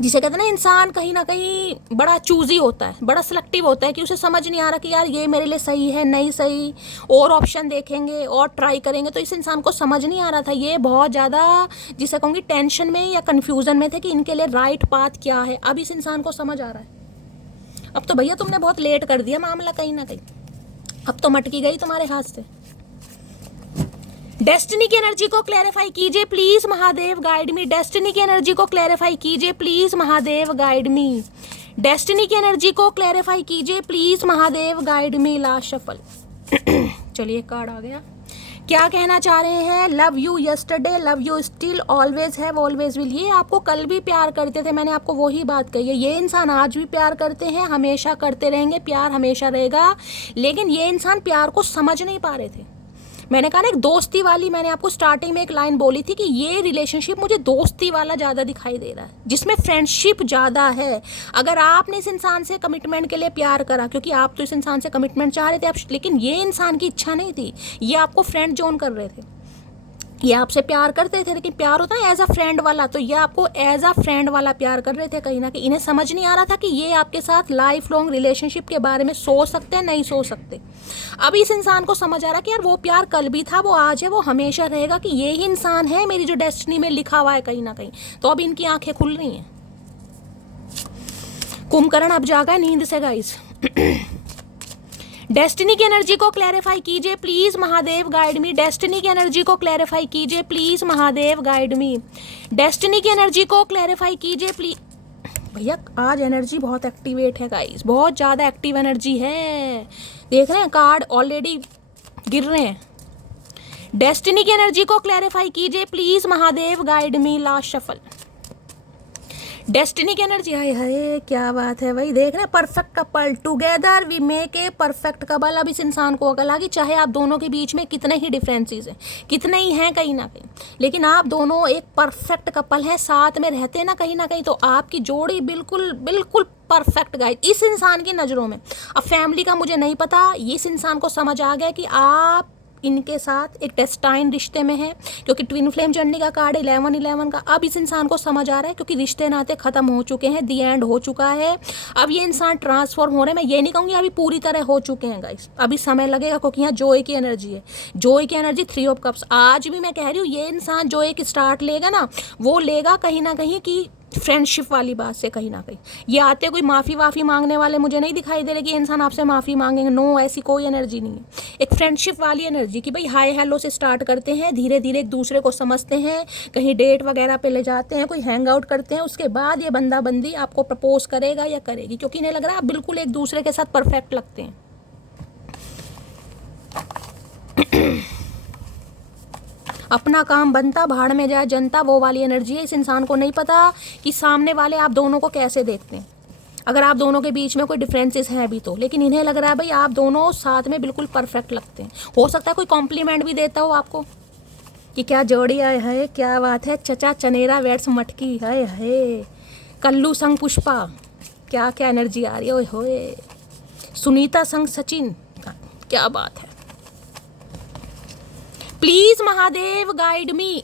जिसे कहते हैं ना, इंसान कहीं ना कहीं बड़ा चूजी होता है, बड़ा सिलेक्टिव होता है कि उसे समझ नहीं आ रहा कि यार ये मेरे लिए सही है नहीं सही, और ऑप्शन देखेंगे और ट्राई करेंगे। तो इस इंसान को समझ नहीं आ रहा था, ये बहुत ज़्यादा जिसे कहूँगी टेंशन में या कन्फ्यूज़न में थे कि इनके लिए राइट पाथ क्या है। अब इस इंसान को समझ आ रहा है। अब तो भैया तुमने बहुत लेट कर दिया मामला कहीं ना कहीं, अब तो मटकी गई तुम्हारे हाथ से। डेस्टिनी की एनर्जी को क्लैरिफाई कीजिए please Mahadev guide me. Destiny की एनर्जी को क्लैरिफाई कीजिए please Mahadev guide me. Destiny की एनर्जी को क्लैरिफाई कीजिए please Mahadev guide me. Last shuffle. चलिए कार्ड आ गया। क्या कहना चाह रहे हैं? Love you yesterday, love you still, always have, always will. ये आपको कल भी प्यार करते थे, मैंने आपको वही बात कही है। ये इंसान आज भी प्यार करते हैं, हमेशा करते रहेंगे, प्यार हमेशा रहेगा। लेकिन ये इंसान प्यार को समझ नहीं पा रहे थे। मैंने कहा ना, एक दोस्ती वाली, मैंने आपको स्टार्टिंग में एक लाइन बोली थी कि ये रिलेशनशिप मुझे दोस्ती वाला ज़्यादा दिखाई दे रहा है, जिसमें फ्रेंडशिप ज़्यादा है। अगर आपने इस इंसान से कमिटमेंट के लिए प्यार करा, क्योंकि आप तो इस इंसान से कमिटमेंट चाह रहे थे आप, लेकिन ये इंसान की इच्छा नहीं थी, ये आपको फ्रेंड जोन कर रहे थे। ये आपसे प्यार करते थे, लेकिन प्यार होता है एज अ फ्रेंड वाला, तो ये आपको एज अ फ्रेंड वाला प्यार कर रहे थे कहीं ना कहीं। इन्हें समझ नहीं आ रहा था कि ये आपके साथ लाइफ लॉन्ग रिलेशनशिप के बारे में सोच सकते हैं नहीं सोच सकते। अब इस इंसान को समझ आ रहा कि यार वो प्यार कल भी था, वो आज है, वो हमेशा रहेगा, कि ये ही इंसान है मेरी जो डेस्टिनी में लिखा हुआ है कहीं ना कहीं। तो अब इनकी आंखें खुल रही हैं। कुंभकर्ण अब जागा है नींद से गाइस। डेस्टिनी की एनर्जी को क्लैरिफाई कीजिए please Mahadev guide me. Destiny की एनर्जी को क्लैरिफाई कीजिए please Mahadev guide me. Destiny की एनर्जी को क्लैरिफाई कीजिए प्लीज। भैया आज एनर्जी बहुत एक्टिवेट है गाइस, बहुत ज़्यादा एक्टिव एनर्जी है। देख रहे हैं कार्ड ऑलरेडी गिर रहे हैं। डेस्टिनी की एनर्जी को क्लैरिफाई कीजिए please Mahadev guide me. Last shuffle. Destiny की एनर्जी, हाय हाय क्या बात है भाई। देख रहे हैं, perfect couple, together we make a perfect couple. अब इस इंसान को अकल आ गई, चाहे आप दोनों के बीच में कितने ही डिफरेंसेस हैं, कितने ही हैं कहीं ना कहीं, लेकिन आप दोनों एक परफेक्ट कपल हैं, साथ में रहते हैं ना कहीं ना कहीं, तो आपकी जोड़ी बिल्कुल बिल्कुल परफेक्ट गाइड इस इंसान की नज़रों में। अब फैमिली का मुझे नहीं पता, इस इंसान को समझ आ गया कि आप इनके साथ एक डेस्टाइन रिश्ते में है, क्योंकि ट्विन फ्लेम जर्नी का कार्ड 11-11 का। अब इस इंसान को समझ आ रहा है, क्योंकि रिश्ते नाते खत्म हो चुके हैं, दी एंड हो चुका है। अब ये इंसान ट्रांसफॉर्म हो रहे हैं। मैं ये नहीं कहूँगी अभी पूरी तरह हो चुके हैं गाइस, अभी समय लगेगा, क्योंकि यहाँ जॉय की एनर्जी है। जॉय की एनर्जी 3 ऑफ कप्स। आज भी मैं कह रही हूँ, ये इंसान जो एक स्टार्ट लेगा ना, वो लेगा कहीं ना कहीं की फ्रेंडशिप वाली बात से कहीं ना कहीं। ये आते कोई माफ़ी वाफ़ी मांगने वाले मुझे नहीं दिखाई दे रहे कि इंसान आपसे माफ़ी मांगेंगे, नो, ऐसी कोई एनर्जी नहीं है। एक फ्रेंडशिप वाली एनर्जी कि भाई हाय हेलो से स्टार्ट करते हैं, धीरे धीरे एक दूसरे को समझते हैं, कहीं डेट वगैरह पे ले जाते हैं, कोई हैंग आउट करते हैं, उसके बाद ये बंदा बंदी आपको प्रपोज करेगा या करेगी, क्योंकि इन्हें लग रहा है आप बिल्कुल एक दूसरे के साथ परफेक्ट लगते हैं। अपना काम बनता, भाड़ में जाए जनता, वो वाली एनर्जी है। इस इंसान को नहीं पता कि सामने वाले आप दोनों को कैसे देखते हैं। अगर आप दोनों के बीच में कोई डिफरेंसेस हैं अभी तो, लेकिन इन्हें लग रहा है भाई आप दोनों साथ में बिल्कुल परफेक्ट लगते हैं। हो सकता है कोई कॉम्प्लीमेंट भी देता हो आपको कि क्या जोड़ी है, क्या बात है, चचा चनेरा वेट्स मटकी है, कल्लू संग पुष्पा, क्या क्या एनर्जी आ रही है, ओए होए, सुनीता संग सचिन, क्या बात है। प्लीज महादेव गाइड मी।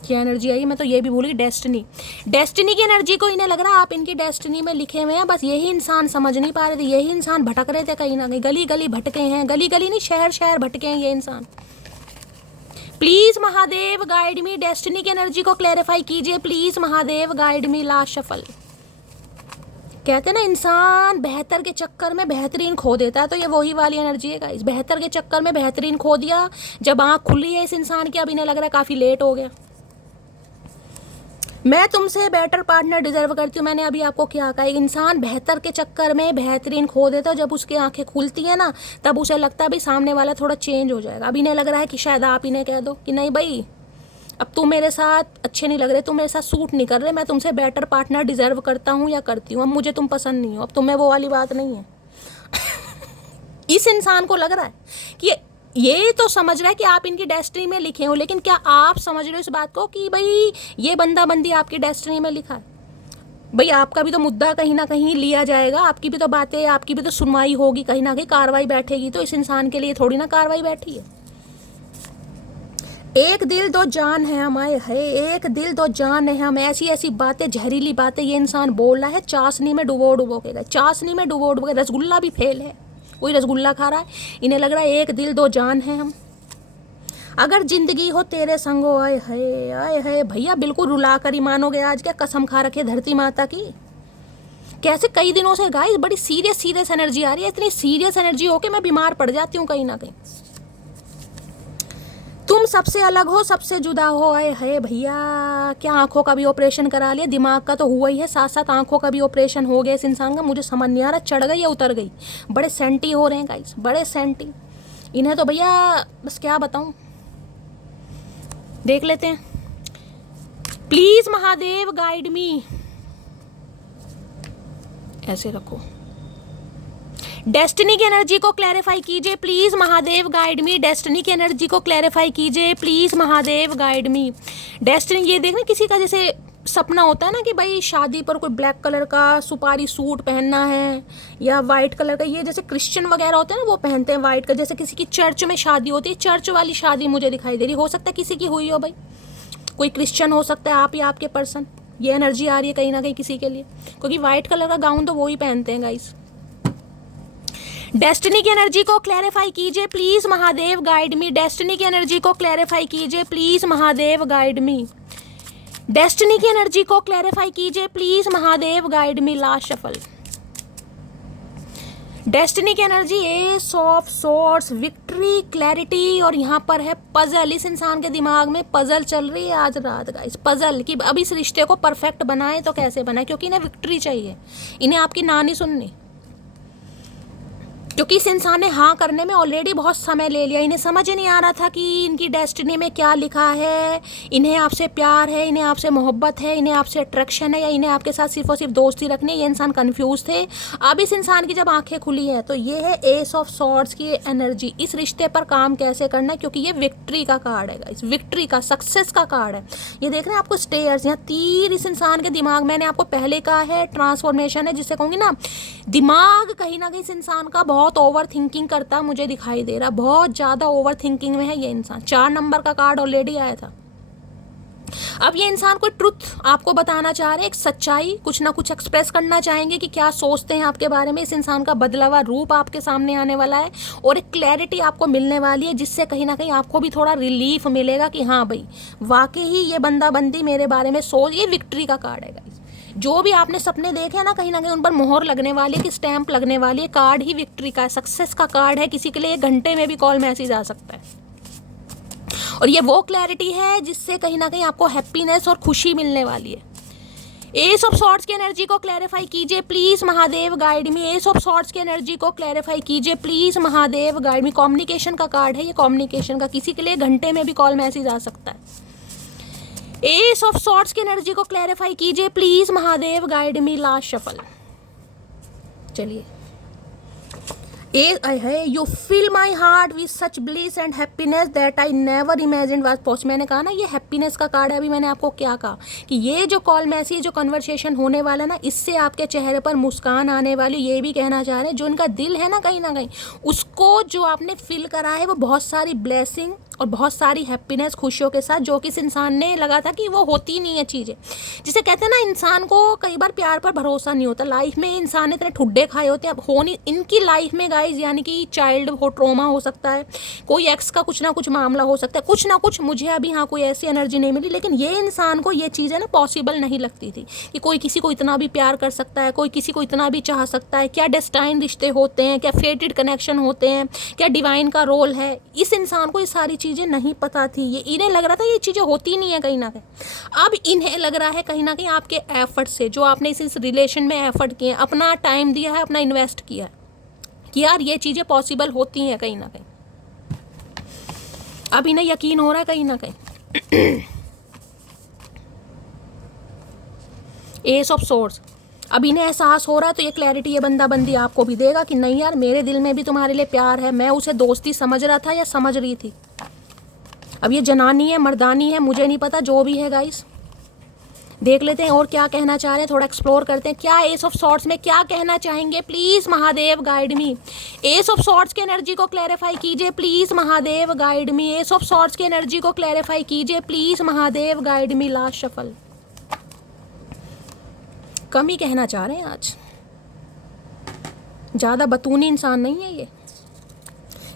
क्या एनर्जी आई, मैं तो ये भी भूल गई, डेस्टिनी। डेस्टिनी की एनर्जी को इन्हें लग रहा है आप इनकी डेस्टिनी में लिखे हुए हैं, बस यही इंसान समझ नहीं पा रहे थे, यही इंसान भटक रहे थे कहीं ना कहीं, गली गली भटके हैं, गली गली नहीं शहर शहर भटके हैं ये इंसान। Please Mahadev guide me, destiny की एनर्जी को क्लैरिफाई कीजिए please Mahadev guide me. Last shuffle. कहते हैं ना इंसान बेहतर के चक्कर में बेहतरीन खो देता है, तो ये वही वाली एनर्जी है गाइस। बेहतर के चक्कर में बेहतरीन खो दिया, जब आँख खुली है इस इंसान की, अब इन्हें लग रहा है काफ़ी लेट हो गया। मैं तुमसे बेटर पार्टनर डिजर्व करती हूँ। मैंने अभी आपको क्या कहा, एक इंसान बेहतर के चक्कर में बेहतरीन खो देता है, जब उसकी आंखें खुलती है ना तब उसे लगता है भाई सामने वाला थोड़ा चेंज हो जाएगा। अब इन्हें लग रहा है कि शायद आप इन्हें कह दो कि नहीं भाई अब तुम मेरे साथ अच्छे नहीं लग रहे, तुम मेरे साथ सूट नहीं कर रहे, मैं तुमसे बेटर पार्टनर डिजर्व करता हूँ या करती हूँ, अब मुझे तुम पसंद नहीं हो, अब तुम्हें वो वाली बात नहीं है। इस इंसान को लग रहा है कि ये तो समझ रहा है कि आप इनकी डेस्टिनी में लिखे हो, लेकिन क्या आप समझ रहे हो इस बात को कि भाई ये बंदा बंदी आपकी डेस्टिनी में लिखा है? भाई आपका भी तो मुद्दा कहीं ना कहीं लिया जाएगा, आपकी भी तो बातें, आपकी भी तो सुनवाई होगी, कहीं ना कहीं कार्रवाई बैठेगी, तो इस इंसान के लिए थोड़ी ना कार्रवाई बैठी है। एक दिल दो जान है हमारे, है एक दिल दो जान है हम, ऐसी ऐसी बातें, जहरीली बातें ये इंसान बोल रहा है, चाशनी में डुबो डुबो के, चाशनी में डुबो डुबो के। रसगुल्ला भी फेल है, कोई रसगुल्ला खा रहा है, इन्हें लग रहा है एक दिल दो जान है हम, अगर जिंदगी हो तेरे संगो, आए है भैया, बिल्कुल रुला कर ही मानोगे आज, क्या कसम खा रखी है धरती माता की। कैसे कई दिनों से गाइस बड़ी सीरियस एनर्जी आ रही है, इतनी सीरियस एनर्जी हो के मैं बीमार पड़ जाती हूँ कहीं ना कहीं। तुम सबसे अलग हो, सबसे जुदा हो, आए है भैया, क्या आंखों का भी ऑपरेशन करा लिया, दिमाग का तो हुआ ही है, साथ साथ आंखों का भी ऑपरेशन हो गया इस इंसान का। मुझे समझ नहीं आ रहा चढ़ गई या उतर गई, बड़े सेंटी हो रहे हैं गाइस, बड़े सेंटी। इन्हें तो भैया बस क्या बताऊं, देख लेते हैं। प्लीज महादेव गाइड मी, ऐसे रखो। डेस्टिनी की एनर्जी को क्लैरिफाई कीजिए please Mahadev guide me, destiny की एनर्जी को क्लैरिफाई कीजिए please Mahadev guide me. Destiny, ये देखना किसी का जैसे सपना होता है ना कि भाई शादी पर कोई ब्लैक कलर का सुपारी सूट पहनना है या वाइट कलर का, ये जैसे क्रिश्चियन वगैरह होते हैं ना वो पहनते हैं वाइट का, जैसे किसी की चर्च में शादी होती है, चर्च वाली शादी मुझे दिखाई दे रही। हो सकता है किसी की हुई हो भाई, कोई क्रिश्चियन हो सकता है, आप या आपके पर्सन, ये एनर्जी आ रही है कहीं ना कहीं किसी के लिए, क्योंकि वाइट कलर का गाउन तो वो ही पहनते हैं गाइस। डेस्टिनी की एनर्जी को क्लैरिफाई कीजिए please Mahadev guide me, destiny की एनर्जी को क्लैरिफाई कीजिए please Mahadev guide me, destiny की एनर्जी को क्लैरिफाई कीजिए please Mahadev guide me. Last shuffle. Destiny की energy ace of swords, victory, clarity, और यहाँ पर है पजल। इस इंसान के दिमाग में पजल चल रही है आज रात गाइस, पजल कि अब इस रिश्ते को परफेक्ट बनाए तो कैसे बनाए, क्योंकि इन्हें विक्ट्री चाहिए, इन्हें आपकी ना नहीं सुननी, क्योंकि इस इंसान ने हाँ करने में ऑलरेडी बहुत समय ले लिया। इन्हें समझ ही नहीं आ रहा था कि इनकी डेस्टिनी में क्या लिखा है, इन्हें आपसे प्यार है, इन्हें आपसे मोहब्बत है, इन्हें आपसे अट्रैक्शन है, या इन्हें आपके साथ सिर्फ और सिर्फ दोस्ती रखनी है। ये इंसान कंफ्यूज थे। अब इस इंसान की जब आंखें खुली हैं तो ये है एस ऑफ सॉर्ड्स की एनर्जी, इस रिश्ते पर काम कैसे करना है, क्योंकि ये विक्ट्री का कार्ड है, इस विक्ट्री का, सक्सेस का कार्ड है। ये देख रहे हैं आपको स्टेयर्स, यहाँ तीर इस इंसान के दिमाग, मैंने आपको पहले कहा है ट्रांसफॉर्मेशन है, जिससे कहूँगी ना दिमाग कहीं ना कहीं इस इंसान का बहुत ओवर थिंकिंग करता मुझे दिखाई दे रहा, बहुत ज़्यादा ओवर थिंकिंग में है ये इंसान। 4 नंबर का कार्ड ऑलरेडी आया था। अब ये इंसान कोई ट्रुथ आपको बताना चाह रहे हैं, एक सच्चाई कुछ ना कुछ एक्सप्रेस करना चाहेंगे कि क्या सोचते हैं आपके बारे में। इस इंसान का बदला हुआ रूप आपके सामने आने वाला है और एक क्लैरिटी आपको मिलने वाली है, जिससे कहीं ना कहीं आपको भी थोड़ा रिलीफ मिलेगा कि हाँ भाई वाकई ही ये बंदा बंदी मेरे बारे में सोच। ये विक्ट्री का कार्ड है गाइस। जो भी आपने सपने देखे हैं ना, कहीं ना कहीं उन पर मोहर लगने वाली है, कि स्टैंप लगने वाली है। कार्ड ही विक्ट्री का, सक्सेस का कार्ड है। किसी के लिए 1 घंटे में भी कॉल मैसेज आ सकता है, और ये वो क्लैरिटी है जिससे कहीं ना कहीं आपको हैप्पीनेस और खुशी मिलने वाली है। एस ऑफ सॉर्ड्स की एनर्जी को क्लैरिफाई कीजिए please Mahadev guide me, ace of swords की एनर्जी को क्लैरिफाई कीजिए please Mahadev guide me. Communication का कार्ड है ये, कम्युनिकेशन का, किसी के लिए 1 घंटे में भी कॉल मैसेज आ सकता है। एस ऑफ सॉर्ट्स की एनर्जी को क्लैरिफाई कीजिए please Mahadev, guide me, last shuffle. चलिए, है you fill my heart with such bliss and happiness that I never imagine was possible. मैंने कहा ना ये हैप्पीनेस का कार्ड है। अभी मैंने आपको क्या कहा कि ये जो कॉल मैसेज, जो कन्वर्सेशन होने वाला ना, इससे आपके चेहरे पर मुस्कान आने वाली। ये भी कहना चाह रहे हैं जो उनका दिल है ना कहीं उसको जो आपने फिल करा है वो बहुत सारी ब्लेसिंग और बहुत सारी हैप्पीनेस, खुशियों के साथ, जो किस इंसान ने लगा था कि वो होती नहीं है चीज़ें। जिसे कहते हैं ना, इंसान को कई बार प्यार पर भरोसा नहीं होता। लाइफ में इंसान इतने ठुड्डे खाए होते हैं। अब हो नहीं इनकी लाइफ में गाइज, यानी कि चाइल्ड हो ट्रोमा हो सकता है, कोई एक्स का कुछ ना कुछ मामला हो सकता है, कुछ ना कुछ। मुझे अभी हाँ कोई ऐसी एनर्जी नहीं मिली, लेकिन ये इंसान को ये चीज़ें ना पॉसिबल नहीं लगती थी कि कोई किसी को इतना भी प्यार कर सकता है, कोई किसी को इतना भी चाह सकता है। क्या डेस्टाइन रिश्ते होते हैं, क्या फेटेड कनेक्शन होते हैं, क्या डिवाइन का रोल है। इस इंसान को ये सारी चीज़ें नहीं पता थी। ये इन्हें लग रहा था ये चीज़ें होती नहीं है कहीं ना कहीं। अब इन्हें लग रहा है कहीं ना कहीं आपके एफर्ट से, जो आपने इस रिलेशन में एफर्ट किए, अपना टाइम दिया है, अपना इन्वेस्ट किया है, कि यार ये चीज़ें पॉसिबल होती हैं कहीं ना कहीं। अब इन्हें यकीन हो रहा है कहीं ना कहीं। एस ऑफ सोर्स, अब इन्हें एहसास हो रहा है। तो ये क्लैरिटी ये बंदा बंदी आपको भी देगा कि नहीं यार, मेरे दिल में भी तुम्हारे लिए प्यार है। मैं उसे दोस्ती समझ रहा था या समझ रही थी। अब ये जनानी है, मर्दानी है, मुझे नहीं पता, जो भी है गाइस। देख लेते हैं और क्या कहना चाह रहे हैं, थोड़ा एक्सप्लोर करते हैं। क्या एस ऑफ सॉर्ट्स में क्या कहना चाहेंगे, please Mahadev guide me. Ace of swords की एनर्जी को क्लैरिफाई कीजिए please Mahadev, guide me. Ace of swords की एनर्जी को क्लैरिफाई कीजिए please Mahadev, guide me, last shuffle. कम ही कहना चाह रहे हैं आज, ज्यादा बतूनी इंसान नहीं है ये।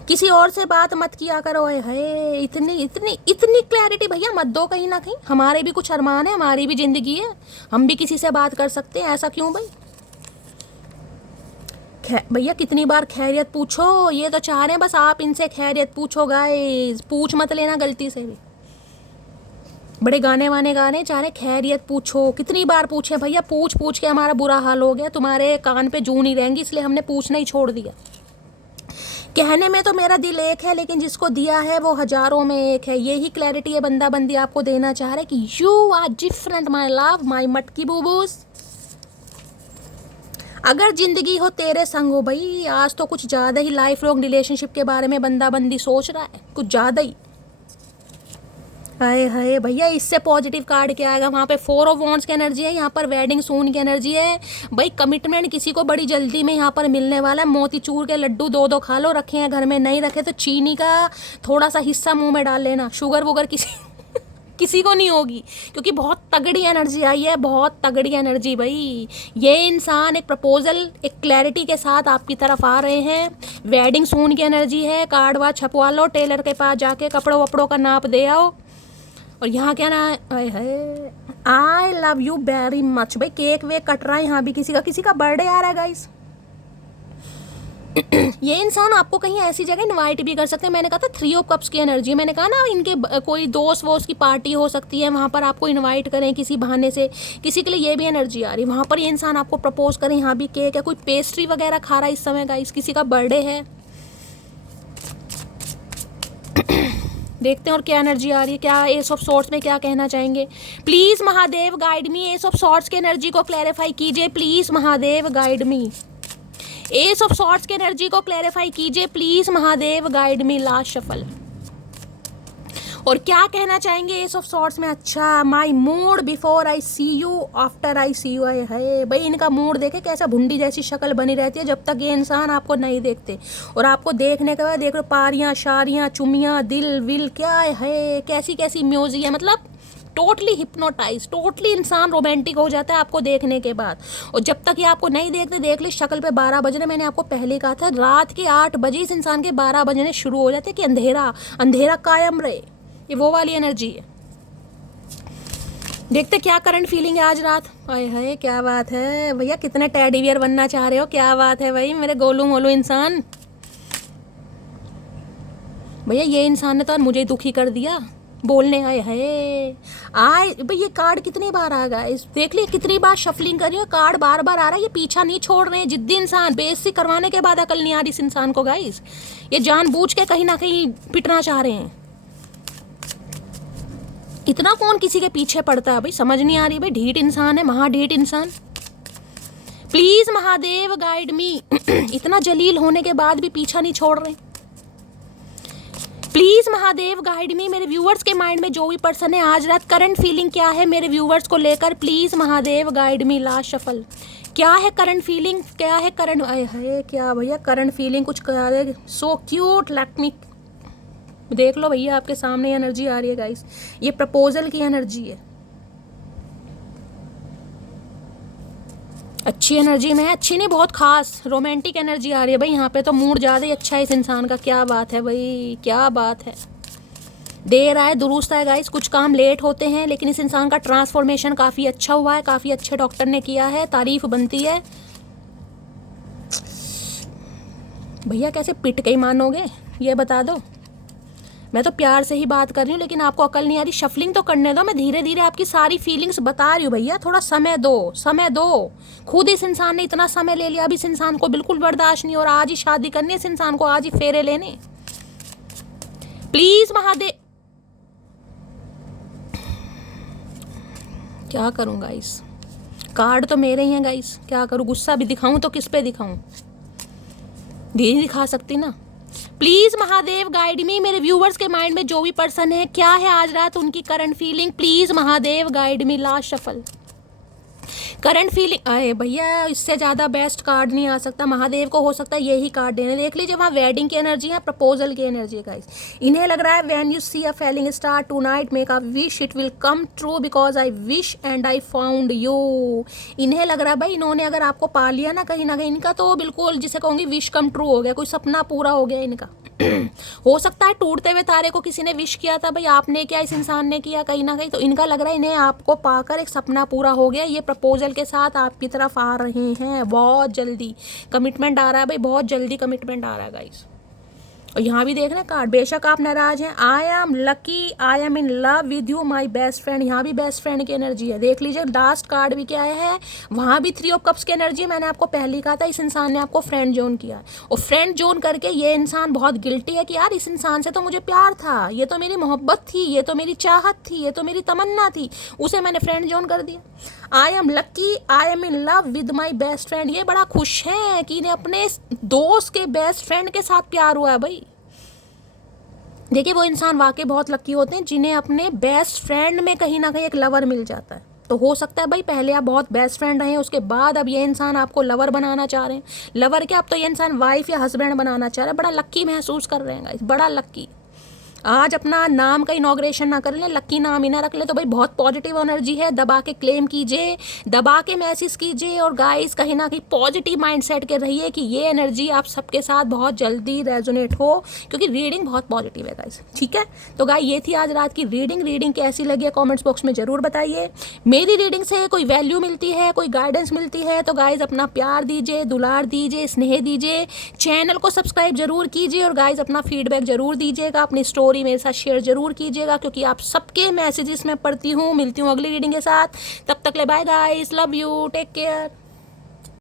किसी और से बात मत किया करो। है इतनी इतनी इतनी क्लैरिटी भैया मत दो कहीं ना कहीं। हमारे भी कुछ अरमान है, हमारी भी जिंदगी है, हम भी किसी से बात कर सकते हैं। ऐसा क्यों भाई? भैया कितनी बार खैरियत पूछो, ये तो चाह रहे हैं बस आप इनसे खैरियत पूछो गाइस। पूछ मत लेना गलती से भी। बड़े गाने वाने गा रहे हैं, चाह रहे खैरियत पूछो। कितनी बार पूछे भैया, पूछ पूछ के हमारा बुरा हाल हो गया। तुम्हारे कान पे जू नहीं रहेंगी, इसलिए हमने पूछना ही छोड़ दिया। कहने में तो मेरा दिल एक है, लेकिन जिसको दिया है वो हजारों में एक है। यही क्लैरिटी है बंदा बंदी आपको देना चाह रहे कि you are different my love, my मटकी बूबूस। अगर जिंदगी हो तेरे संग हो भाई, आज तो कुछ ज़्यादा ही लाइफ लॉन्ग रिलेशनशिप के बारे में बंदा बंदी सोच रहा है, कुछ ज़्यादा ही। हाय हाय भैया, इससे पॉजिटिव कार्ड क्या आएगा? वहाँ पे 4 ऑफ वॉन्ड्स की एनर्जी है, यहाँ पर वेडिंग सून की एनर्जी है। भाई कमिटमेंट किसी को बड़ी जल्दी में यहाँ पर मिलने वाला है। मोतीचूर के लड्डू 2-2 खा लो, रखे हैं घर में, नहीं रखे तो चीनी का थोड़ा सा हिस्सा मुंह में डाल लेना। शुगर वुगर किसी को नहीं होगी, क्योंकि बहुत तगड़ी एनर्जी आई है, बहुत तगड़ी एनर्जी भाई। ये इंसान एक प्रपोजल, एक क्लैरिटी के साथ आपकी तरफ आ रहे हैं। वेडिंग सून की एनर्जी है। कार्ड वार्ड छपवा लो, टेलर के पास जाके कपड़ों वपड़ों का नाप दे आओ। और यहाँ क्या ना है, आई लव यू वेरी मच। भाई केक वेक कट रहा है, यहाँ भी किसी का बर्थडे आ रहा है गाइस। ये इंसान आपको कहीं ऐसी जगह इनवाइट भी कर सकते हैं। मैंने कहा था 3 ऑफ कप्स की एनर्जी, मैंने कहा ना इनके कोई दोस्त वोस्त की पार्टी हो सकती है, वहाँ पर आपको इनवाइट करें किसी बहाने से। किसी के लिए ये भी एनर्जी आ रही है, वहाँ पर ये इंसान आपको प्रपोज करें। यहाँ भी केक है, कोई पेस्ट्री वगैरह खा रहा है इस समय गाइस, किसी का बर्थडे है। देखते हैं और क्या एनर्जी आ रही है, क्या एस ऑफ सॉर्ट्स में क्या कहना चाहेंगे। Please Mahadev guide me. Ace of swords की एनर्जी को क्लैरिफाई कीजिए please Mahadev, guide me. Ace of swords की एनर्जी को क्लैरिफाई कीजिए please Mahadev, guide me, last shuffle. और क्या कहना चाहेंगे एस ऑफ सॉर्ट्स में? अच्छा, my mood before I see you, after I see you. है भाई इनका मूड देखे कैसा भुंडी जैसी शक्ल बनी रहती है जब तक ये इंसान आपको नहीं देखते, और आपको देखने के बाद देख लो पारियां शारियां चुमियां दिल विल, क्या है कैसी कैसी म्यूजिक है। मतलब टोटली हिप्नोटाइज, टोटली इंसान रोमांटिक हो जाता है आपको देखने के बाद। और जब तक ये आपको नहीं देखते, देख ली शक्ल पे 12 बज रहे। मैंने आपको पहले कहा था रात के 8 बजे इस इंसान के 12 बजने शुरू हो जाते कि अंधेरा अंधेरा कायम रहे। ये वो वाली एनर्जी है। देखते क्या करंट फीलिंग है आज रात। हाय हाय क्या बात है भैया, कितने टेडी बियर बनना चाह रहे हो, क्या बात है भाई मेरे गोलू मोलू इंसान। भैया ये इंसान ने तो मुझे दुखी कर दिया बोलने। आए आए भाई, ये कार्ड कितनी बार आ गया, देख ली कितनी बार शफलिंग कर रही हो, कार्ड बार बार आ रहा है। ये पीछा नहीं छोड़ रहे हैं। जिद्दी इंसान, बेइज्जती करवाने के बाद अकल नहीं आ रही इस इंसान को गाइस। ये जानबूझ के कहीं ना कहीं पिटना चाह रहे हैं। इतना कौन किसी के पीछे पड़ता है भाई, समझ नहीं आ रही भाई। ढीठ इंसान है, महाढीठ इंसान। प्लीज महादेव गाइड मी। इतना जलील होने के बाद भी पीछा नहीं छोड़ रहे। प्लीज महादेव गाइड मी। मेरे व्यूअर्स के माइंड में जो भी पर्सन है आज रात करंट फीलिंग क्या है मेरे व्यूअर्स को लेकर, please Mahadev guide me. Last shuffle क्या है करंट फीलिंग, क्या है करंट, है क्या भैया करंट फीलिंग, कुछ करा दे। सो क्यूट, लेट मी देख लो भैया, आपके सामने एनर्जी आ रही है गाइस, ये प्रपोजल की एनर्जी है। अच्छी एनर्जी में है, अच्छी नहीं बहुत खास रोमांटिक एनर्जी आ रही है भाई यहाँ पे। तो मूड ज़्यादा ही अच्छा है इस इंसान का। क्या बात है भाई, क्या बात है। देर आए दुरुस्त है गाइस, कुछ काम लेट होते हैं लेकिन इस इंसान का ट्रांसफॉर्मेशन काफ़ी अच्छा हुआ है, काफ़ी अच्छे डॉक्टर ने किया है, तारीफ बनती है। भैया कैसे पिट के ही मानोगे ये बता दो। मैं तो प्यार से ही बात कर रही हूँ लेकिन आपको अकल नहीं आ रही। शफलिंग तो करने दो, मैं धीरे धीरे आपकी सारी फीलिंग्स बता रही हूँ भैया। थोड़ा समय दो, समय दो। खुद इस इंसान ने इतना समय ले लिया, अब इस इंसान को बिल्कुल बर्दाश्त नहीं, और आज ही शादी करनी है इस इंसान को, आज ही फेरे लेने। प्लीज महादेव। क्या करूँ गाइस, कार्ड तो मेरे ही हैं गाइस, क्या करूँ। गुस्सा भी दिखाऊं तो किस पे दिखाऊं, नहीं दिखा सकती ना। प्लीज महादेव गाइड मी। मेरे व्यूवर्स के माइंड में जो भी पर्सन है, क्या है आज रात उनकी current feeling, please Mahadev guide me. Last shuffle current feeling. अरे भैया इससे ज़्यादा बेस्ट कार्ड नहीं आ सकता। महादेव को हो सकता है यही कार्ड देने। देख लीजिए वहाँ वेडिंग की एनर्जी है, प्रपोजल की एनर्जी है गाइस। इन्हें लग रहा है when you see a falling star tonight make a wish it will come true because I wish and I found you. इन्हें लग रहा है भाई, इन्होंने अगर आपको पा लिया ना कहीं इनका तो बिल्कुल जिसे कहूँगी विश कम ट्रू हो गया, कोई सपना पूरा हो गया इनका। हो सकता है टूटते हुए तारे को किसी ने विश किया था भाई, आपने क्या इस इंसान ने किया कहीं ना कहीं, तो इनका लग रहा है इन्हें आपको पाकर एक सपना पूरा हो गया। ये प्रपोजल के साथ आपकी तरफ आ रहे हैं, बहुत जल्दी कमिटमेंट आ रहा है भाई, बहुत जल्दी कमिटमेंट आ रहा है गाइस। और यहाँ भी देख रहे हैं कार्ड, बेशक आप नाराज हैं, I am lucky, I am in love with you my best friend. यहाँ भी बेस्ट फ्रेंड की एनर्जी है। देख लीजिए लास्ट कार्ड भी क्या है, वहाँ भी 3 ऑफ कप्स की एनर्जी है। मैंने आपको पहले ही कहा था इस इंसान ने आपको फ्रेंड जोन किया, और फ्रेंड जोन करके ये इंसान बहुत गिल्टी है कि यार इस इंसान से तो मुझे प्यार था, ये तो मेरी मोहब्बत थी, ये तो मेरी चाहत थी, ये तो मेरी तमन्ना थी, उसे मैंने फ्रेंड जोन कर दिया। I am lucky, I am in love with my best friend. ये बड़ा खुश है कि इन्हें अपने दोस्त के बेस्ट फ्रेंड के साथ प्यार हुआ है भाई। देखिए वो इंसान वाकई बहुत लकी होते हैं जिन्हें अपने बेस्ट फ्रेंड में कहीं ना कहीं एक लवर मिल जाता है। तो हो सकता है भाई पहले आप बहुत बेस्ट फ्रेंड रहे, उसके बाद अब ये इंसान आपको लवर बनाना चाह रहे हैं। लवर क्या, अब तो ये इंसान वाइफ या हस्बैंड बनाना चाह रहा है। बड़ा लक्की महसूस कर रहे हैं गाइस, बड़ा लक्की। आज अपना नाम का इनॉग्रेशन ना कर लें, लक्की नाम ही ना रख ले तो भाई बहुत पॉजिटिव एनर्जी है। दबा के क्लेम कीजिए, दबा के मैसेज कीजिए, और गाइस कहीं ना कहीं पॉजिटिव माइंडसेट के रहिए कि ये एनर्जी आप सबके साथ बहुत जल्दी रेजोनेट हो, क्योंकि रीडिंग बहुत पॉजिटिव है गाइस। ठीक है, तो गाइस ये थी आज रात की रीडिंग कैसी लगी है कॉमेंट्स बॉक्स में ज़रूर बताइए। मेरी रीडिंग से कोई वैल्यू मिलती है, कोई गाइडेंस मिलती है तो गाइज अपना प्यार दीजिए, दुलार दीजिए, स्नेह दीजिए, चैनल को सब्सक्राइब जरूर कीजिए, और गाइज अपना फीडबैक जरूर दीजिएगा, अपनी स्टोरी मेरे साथ शेयर जरूर कीजिएगा, क्योंकि आप सबके मैसेजेस मैं पढ़ती हूँ। मिलती हूँ अगली रीडिंग के साथ, तब तक ले bye guys, love you, take care.